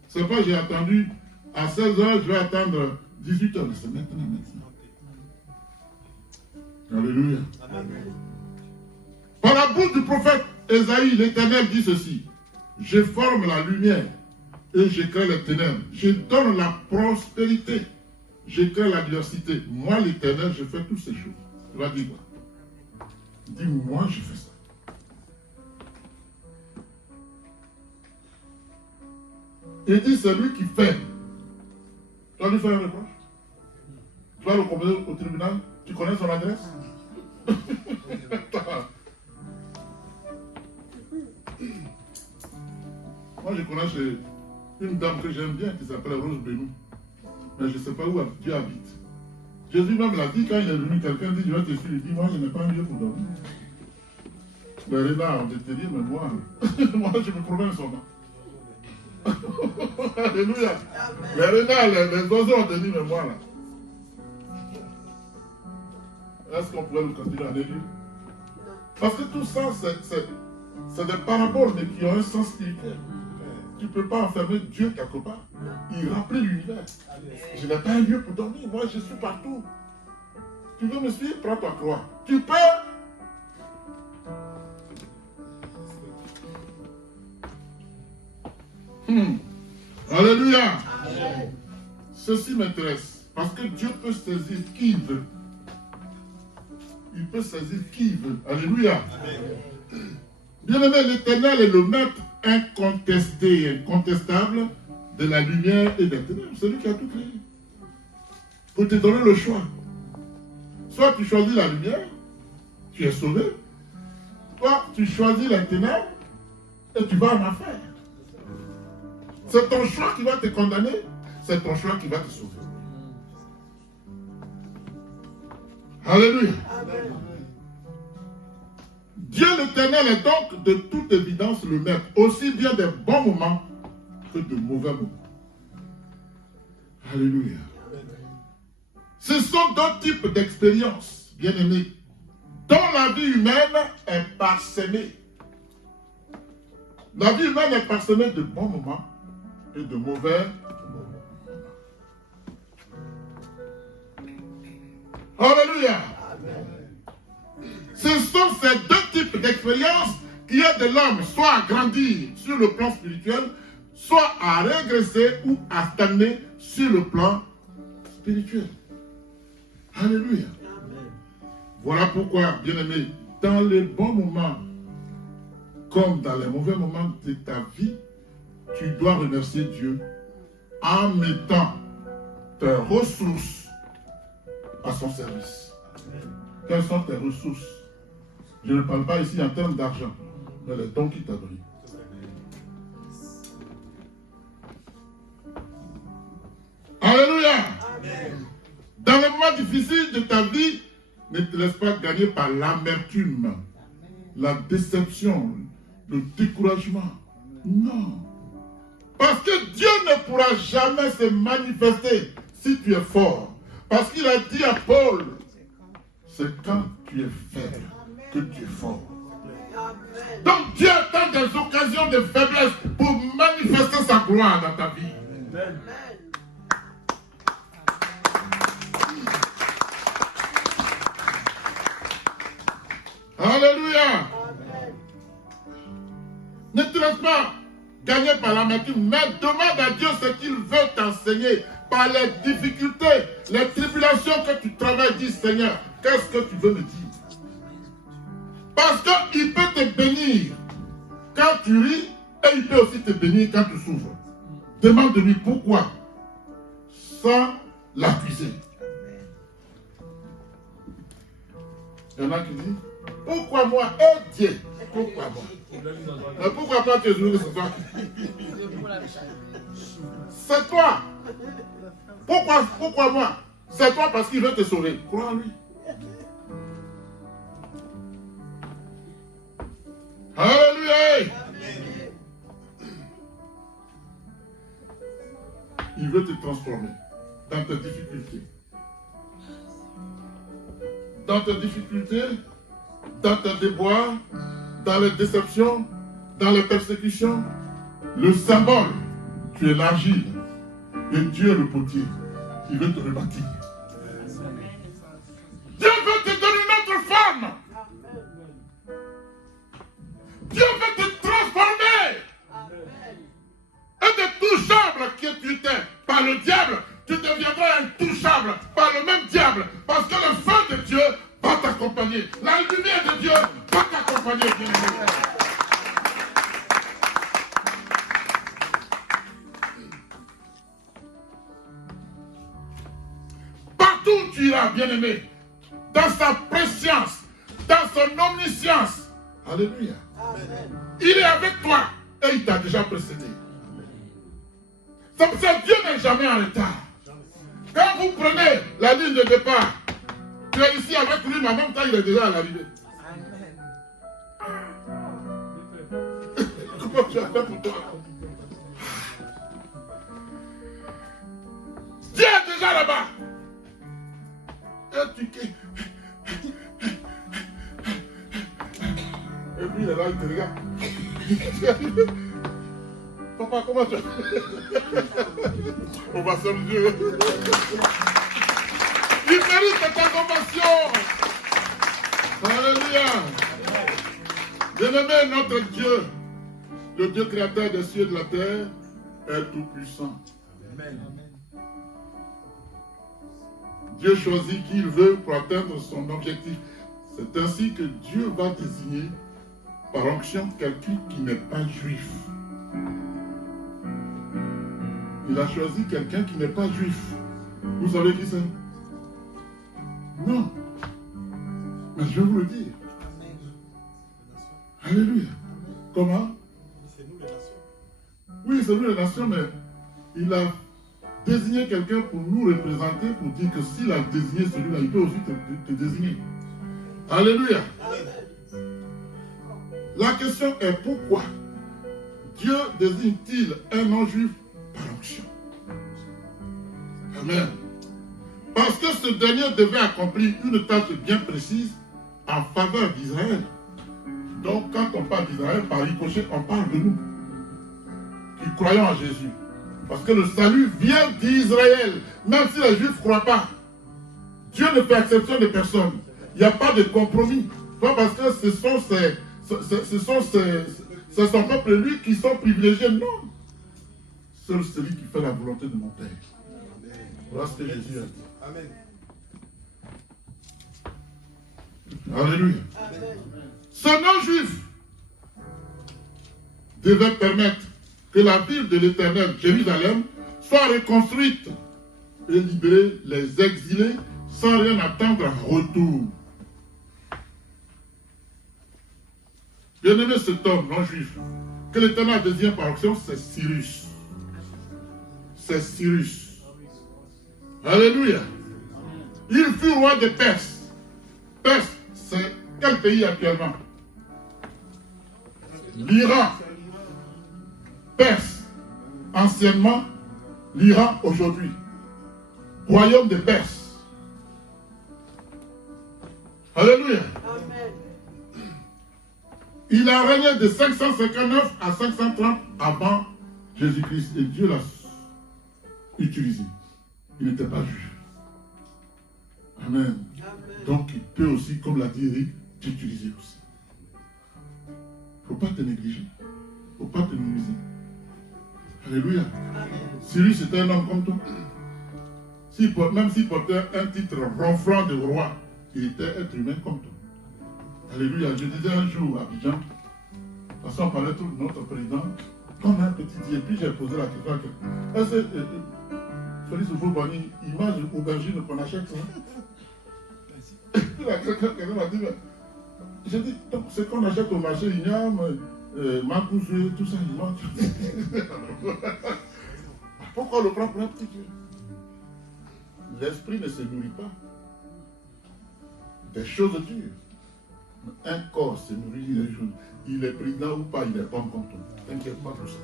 C'est pas j'ai attendu à 16h, je vais attendre 18h. Mais c'est maintenant. Alléluia. Par la bouche du prophète Ésaïe, l'Éternel dit ceci: je forme la lumière et je crée les ténèbres. Je donne la prospérité. Je crée la diversité. Moi, l'Éternel, je fais toutes ces choses. Tu vas dire quoi? Dis, moi, je fais ça. Il dit, c'est lui qui fait. Tu vas lui faire un reproche? Tu vas le convoquer au tribunal? Tu connais son adresse? Moi, je connais une dame que j'aime bien qui s'appelle Rose Benou. Mais je ne sais pas où Dieu habite. Jésus même l'a dit quand il est venu, quelqu'un dit, je vais te suivre. Il dit, moi, je n'ai pas un lieu pour dormir. Mais Réna, on va te dire, mais moi, moi, je me promène son nom. Alléluia. Mais Réna, les oiseaux ont te dit, mais moi, là. Est-ce qu'on pourrait le continuer à lire? Parce que tout ça, c'est des paraboles, mais qui ont un sens spirituel. Tu ne peux pas enfermer Dieu quelque part. Il remplit l'univers. Je n'ai pas un lieu pour dormir. Moi, je suis partout. Tu veux me suivre? Prends ta croix. Tu peux. Alléluia. Ceci m'intéresse. Parce que Dieu peut saisir qui il veut. Il peut saisir qui il veut. Alléluia. Bien-aimé, l'Éternel est le maître incontesté et incontestable de la lumière et des ténèbres. C'est lui qui a tout créé. Pour te donner le choix. Soit tu choisis la lumière, tu es sauvé. Soit tu choisis la ténèbre et tu vas en enfer. C'est ton choix qui va te condamner, c'est ton choix qui va te sauver. Alléluia. Amen. Dieu l'Éternel est donc de toute évidence le maître, aussi bien des bons moments que de mauvais moments. Alléluia. Ce sont deux types d'expériences, bien-aimés, dont la vie humaine est parsemée. La vie humaine est parsemée de bons moments et de mauvais moments. Alléluia. Ce sont ces deux types d'expériences qui aident l'homme soit à grandir sur le plan spirituel, soit à régresser ou à stagner sur le plan spirituel. Alléluia. Voilà pourquoi, bien-aimé, dans les bons moments, comme dans les mauvais moments de ta vie, tu dois remercier Dieu en mettant tes ressources à son service. Quelles sont tes ressources? Je ne parle pas ici en termes d'argent, mais les dons qu'il t'a donnés. Alléluia. Amen. Dans les moments difficiles de ta vie, ne te laisse pas gagner par l'amertume, la déception, le découragement. Non. Parce que Dieu ne pourra jamais se manifester si tu es fort. Parce qu'il a dit à Paul, c'est quand tu es faible que tu es fort. Donc Dieu attend des occasions de faiblesse pour manifester sa gloire dans ta vie. Amen. Alléluia. Amen. Ne te laisse pas gagner par l'amertume, mais demande à Dieu ce qu'il veut t'enseigner par les difficultés, les tribulations que tu travailles. Dis Seigneur, qu'est-ce que tu veux me dire? Parce qu'il peut te bénir quand tu ris et il peut aussi te bénir quand tu souffres. Demande-lui pourquoi, sans l'accuser. Il y en a qui disent, Pourquoi moi? Oh Dieu, pourquoi moi? Mais pourquoi pas te jouer ce soir? C'est toi. Pourquoi moi? C'est toi parce qu'il veut te sauver. Crois en lui. Alléluia. Il veut te transformer dans tes difficultés. Dans tes difficultés, dans tes déboires, dans les déceptions, dans les persécutions. Le symbole, tu es l'argile. Et Dieu est le potier. Il veut te rebâtir. Dieu veut te donner une autre forme. Dieu veut te transformer. Intouchable que tu étais par le diable, tu deviendras intouchable par le même diable. Parce que le feu de Dieu va t'accompagner. La lumière de Dieu va t'accompagner. Partout où tu iras, bien-aimé, dans sa préscience, dans son omniscience. Alléluia. Il est avec toi et il t'a déjà précédé. C'est pour ça que Dieu n'est jamais en retard. Quand vous prenez la ligne de départ, tu es ici avec lui, mais en même temps, il est déjà à l'arrivée. Comment tu as fait pour toi? Dieu est déjà là-bas. Et puis il est là, il te regarde. Papa, comment tu as fait? On va se Dieu. Il mérite ta compassion. Alléluia. Bien-aimé, notre Dieu, le Dieu créateur des cieux et de la terre, est tout puissant. Amen. Dieu choisit qui il veut pour atteindre son objectif. C'est ainsi que Dieu va désigner par onction quelqu'un qui n'est pas juif. Il a choisi quelqu'un qui n'est pas juif. Vous savez qui c'est? Non. Mais je vais vous le dire. Alléluia. Comment? C'est nous les nations. Oui, c'est nous les nations, mais il a désigné quelqu'un pour nous représenter, pour dire que s'il a désigné celui-là, il peut aussi te désigner. Alléluia. La question est pourquoi Dieu désigne-t-il un non-juif par onction? Amen. Parce que ce dernier devait accomplir une tâche bien précise en faveur d'Israël. Donc quand on parle d'Israël, par ricochet, on parle de nous, qui croyons en Jésus. Parce que le salut vient d'Israël, même si les Juifs ne croient pas. Dieu ne fait exception de personne. Il n'y a pas de compromis. Pas parce que ce sont son peuple, lui, qui sont privilégiés. Non. Seul celui qui fait la volonté de mon Père. Voilà ce que Jésus a dit. Amen. Alléluia. Amen. Ce non-juif devait permettre que la ville de l'Éternel, Jérusalem, soit reconstruite et libérer les exilés sans rien attendre en retour. Bien-aimé, cet homme non-juif, que l'Éternel a désigné par option, c'est Cyrus. C'est Cyrus. Alléluia. Il fut roi de Perse. Perse, c'est quel pays actuellement? L'Iran. Perse, anciennement, l'Iran aujourd'hui. Royaume de Perse. Alléluia. Amen. Il a régné de 559 à 530 avant Jésus-Christ et Dieu l'a utilisé. Il n'était pas juif. Amen. Amen. Donc il peut aussi, comme l'a dit Eric, t'utiliser aussi. Il ne faut pas te négliger. Il ne faut pas te minimiser. Alléluia. Cyrus était un homme comme toi. Même s'il portait un titre ronflant de roi, il était être humain comme toi. Alléluia. Je disais un jour à Abidjan, parce qu'on parlait tout de notre président, comme un petit dit, et puis j'ai posé la question à quelqu'un. Est-ce que Félix Oufou-Boni, image aubergine qu'on achète ça? Quelqu'un m'a dit, J'ai dit, donc ce qu'on achète au marché, igname, Macousé, tout ça, il manque. Pourquoi le prendre pour un petit Dieu? L'esprit ne se nourrit pas des choses dures. Un corps se nourrit des choses. Il est président ou pas, il est bon contre toi. T'inquiète pas pour ça.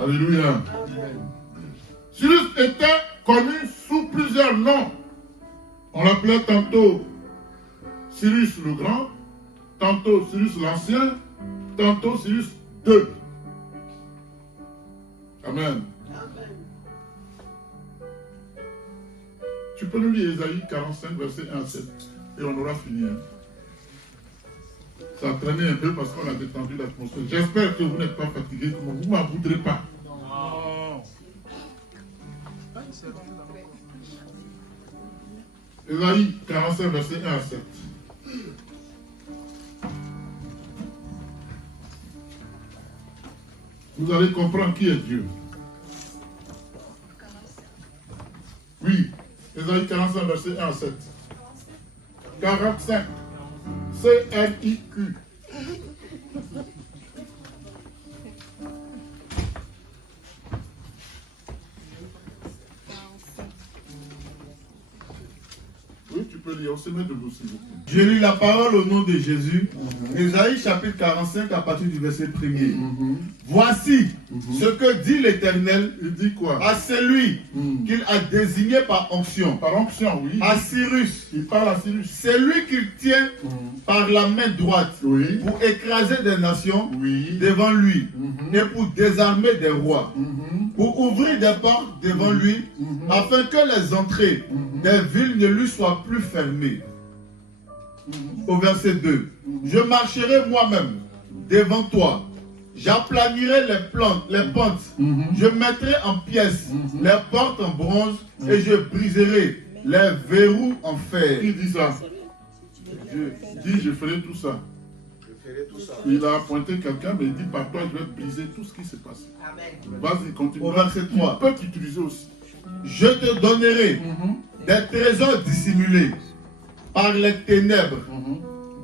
Alléluia. Cyrus était connu sous plusieurs noms. On l'appelait tantôt Cyrus le Grand, tantôt Cyrus l'Ancien, tantôt Cyrus II. Amen. Tu peux nous lire Ésaïe 45, verset 1 à 7, et on aura fini. Ça a traîné un peu parce qu'on a détendu l'atmosphère. J'espère que vous n'êtes pas fatigués, vous ne m'en voudrez pas. Ésaïe 45, verset 1 à 7. Vous allez comprendre qui est Dieu. Oui, Ésaïe 45, verset 1 à 7. 45. C-R-I-Q. Oui, tu peux lire. On se met debout, s'il vous plaît. Je lis la parole au nom de Jésus. Ésaïe chapitre 45 à partir du verset 1er. Voici ce que dit l'Éternel. Il dit quoi? À celui qu'il a désigné par onction. Par onction, oui. À Cyrus. Il parle à Cyrus. C'est lui qu'il tient par la main droite pour écraser des nations devant lui et pour désarmer des rois. Pour ouvrir des portes devant lui afin que les entrées des villes ne lui soient plus fermées. Au verset 2. Je marcherai moi-même devant toi. J'aplanirai les pentes. Je mettrai en pièces les portes en bronze et je briserai les verrous en fer. Qui dit ça? Dieu dit, je ferai tout ça. Il a appointé quelqu'un, mais il dit, par toi, je vais briser tout ce qui s'est passé. Vas-y, continue. Au verset 3. Il peut t'utiliser aussi. Je te donnerai des trésors dissimulés par les ténèbres,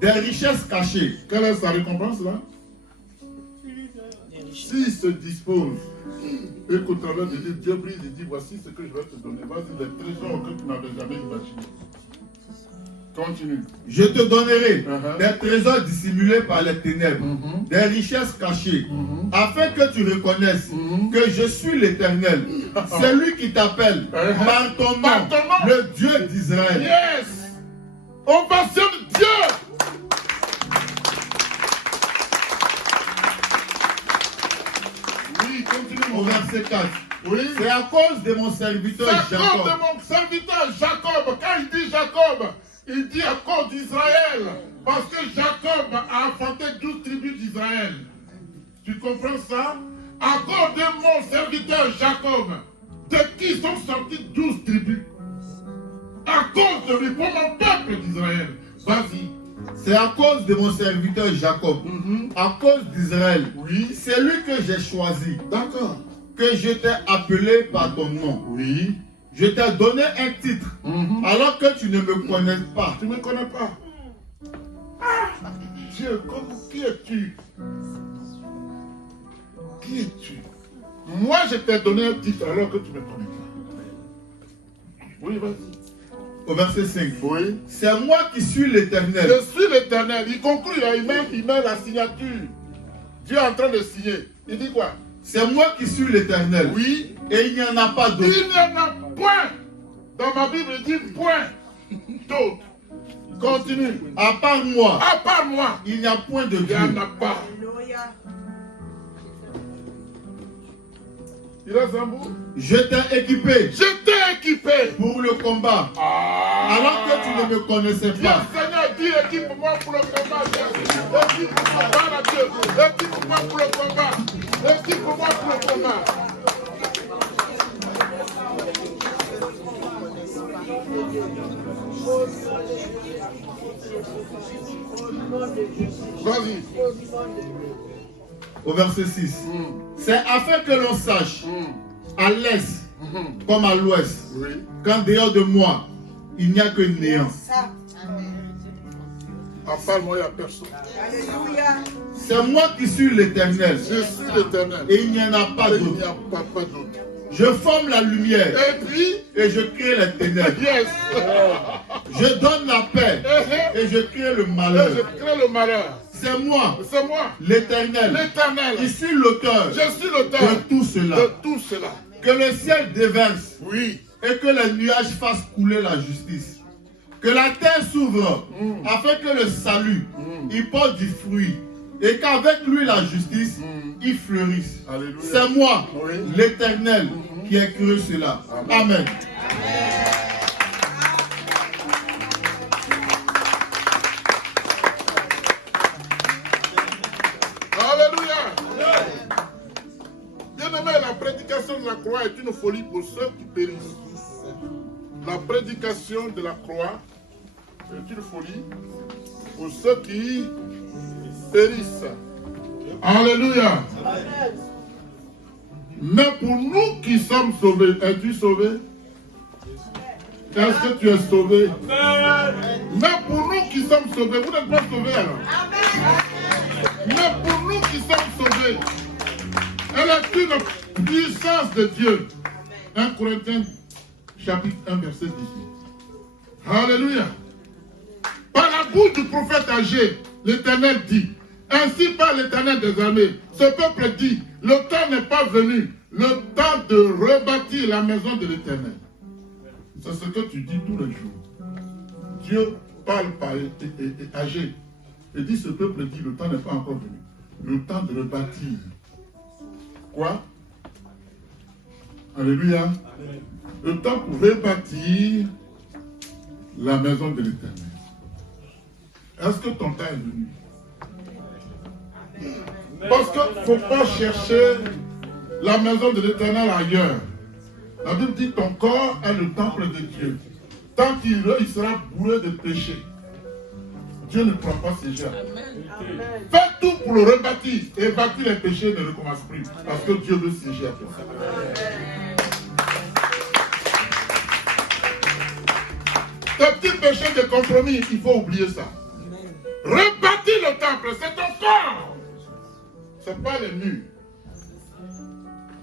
des richesses cachées. Quelle est sa récompense là? S'il se dispose, et qu'au travers de Dieu brise, il dit, voici ce que je vais te donner. Vas-y, des trésors auxquels tu n'avais jamais imaginé. Continue. Je te donnerai des trésors dissimulés par les ténèbres, des richesses cachées, afin que tu reconnaisses que je suis l'Éternel, celui qui t'appelle par ton nom, le Dieu d'Israël. Yes! Ovation de Dieu! Oui, continue. Au verset 4. Oui. C'est à cause de mon serviteur C'est à cause de Jacob. mon serviteur Jacob. Quand il dit Jacob, il dit à cause d'Israël. Parce que Jacob a affronté 12 tribus d'Israël. Tu comprends ça? À cause de mon serviteur Jacob, de qui sont sorties 12 tribus? À cause de lui, pour mon peuple d'Israël. Vas-y. C'est à cause de mon serviteur Jacob, à cause d'Israël. Oui. C'est lui que j'ai choisi. D'accord. Que je t'ai appelé par ton nom. Oui. Je t'ai donné un titre, alors que tu ne me connais pas. Tu ne me connais pas. Ah, Dieu, qui es-tu? Qui es-tu? Moi, je t'ai donné un titre alors que tu ne me connais pas. Oui, vas-y. Au verset 5. Oui. C'est moi qui suis l'Éternel. Je suis l'Éternel. Il conclut, là, il met la signature. Dieu est en train de signer. Il dit quoi? C'est moi qui suis l'Éternel. Oui. Et il n'y en a pas d'autre. Il n'y en a point. Dans ma Bible, il dit point d'autre. Continue. À part moi, À part moi, il n'y a point de il n'y Dieu. en a pas. Il a Zambou. Je t'ai équipé Je t'ai équipé. pour le combat, alors que tu ne me connaissais Dieu, pas. Seigneur, dis équipe-moi pour le combat. Équipe-moi, parle à Dieu. Équipe-moi pour le combat. Équipe-moi pour le combat. Vas-y. Au verset 6. C'est afin que l'on sache, à l'est comme à l'ouest, Oui. qu'en dehors de moi, il n'y a que néant. À part moi, il n'y a personne. C'est moi qui suis l'Éternel. Je suis l'Éternel. Et il n'y en a pas Il n'y d'autre. a pas d'autre. Je forme la lumière. Et puis, Et je crée les ténèbres. yes. Je donne la paix. Et je crée le Et malheur. je crée le malheur. C'est moi, C'est moi, l'Éternel, l'Éternel. qui suis l'auteur Je suis de l'auteur tout cela. de tout cela. Que le ciel déverse Oui. et que les nuages fassent couler la justice. Que la terre s'ouvre afin que le salut il porte du fruit et qu'avec lui la justice il fleurisse. Alléluia. C'est moi, Oui. l'Éternel, qui ai créé cela. Amen. Alléluia. Bien-aimé, la prédication de la croix est une folie pour ceux qui périssent. La prédication de la croix est une folie pour ceux qui périssent. Alléluia. Mais pour nous qui sommes sauvés, es-tu sauvé? Est-ce que tu es sauvé? Mais pour nous qui sommes sauvés, vous n'êtes pas sauvés alors. Mais pour nous qui sommes sauvés, elle est une puissance de Dieu. 1 Corinthiens chapitre 1 verset 18. Alléluia. Par la bouche du prophète Agé, l'Éternel dit, ainsi parle l'Éternel des armées. Ce peuple dit, le temps n'est pas venu, le temps de rebâtir la maison de l'Éternel. C'est ce que tu dis tous les jours. Dieu parle par Agé. Et dit, ce peuple dit, le temps n'est pas encore venu. Le temps de rebâtir. Quoi? Alléluia. Le temps pour rebâtir la maison de l'Éternel. Est-ce que ton temps est venu? Parce qu'il ne faut pas chercher la maison de l'Éternel ailleurs. La Bible dit ton corps est le temple de Dieu. Tant qu'il sera bourré de péché, Dieu ne pourra pas sécher. Fais tout pour le rebâtir. Évacue les péchés, ne recommence plus. Parce que Dieu veut sécher à toi. Tes petits péchés de compromis, il faut oublier ça. Rebâtir le temple, c'est ton corps. Ce n'est pas les murs.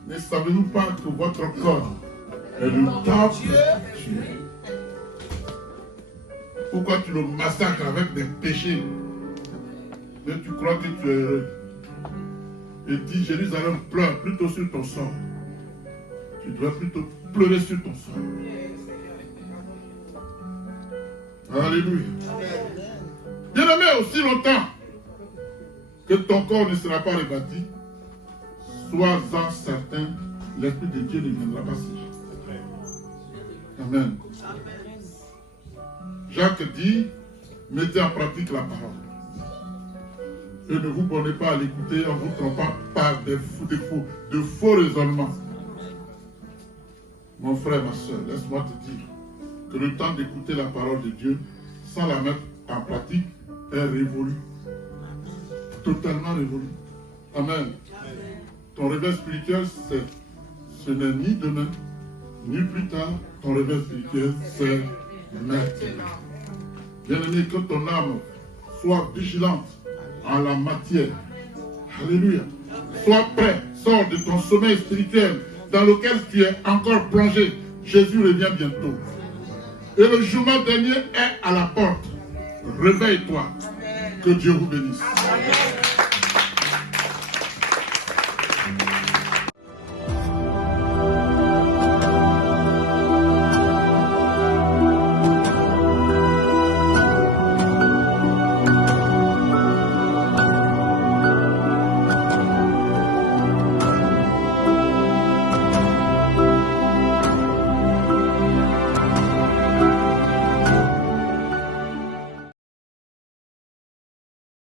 Ne savez-vous pas que votre corps est le temple de Dieu? Pourquoi tu le massacres avec des péchés? Mais tu crois que tu es heureux. Et dis, Jérusalem pleure plutôt sur ton sort. Tu dois plutôt pleurer sur ton sort. Alléluia. Bien-aimé, aussi longtemps que ton corps ne sera pas rebâti, sois-en certain, l'Esprit de Dieu ne viendra pas sécher. Amen. Jacques dit, mettez en pratique la parole. Et ne vous bornez pas à l'écouter en vous trompant par de faux raisonnements. Mon frère, ma soeur, laisse-moi te dire que le temps d'écouter la parole de Dieu sans la mettre en pratique est révolu. Totalement révolu. Amen. Ton réveil spirituel, ce n'est ni demain, ni plus tard. Ton réveil spirituel, c'est maintenant. Bien-aimé, que ton âme soit vigilante en la matière. Alléluia. Sois prêt, sors de ton sommeil spirituel dans lequel tu es encore plongé. Jésus revient bientôt. Et le jugement dernier est à la porte. Réveille-toi. Que Dieu vous bénisse. Amen.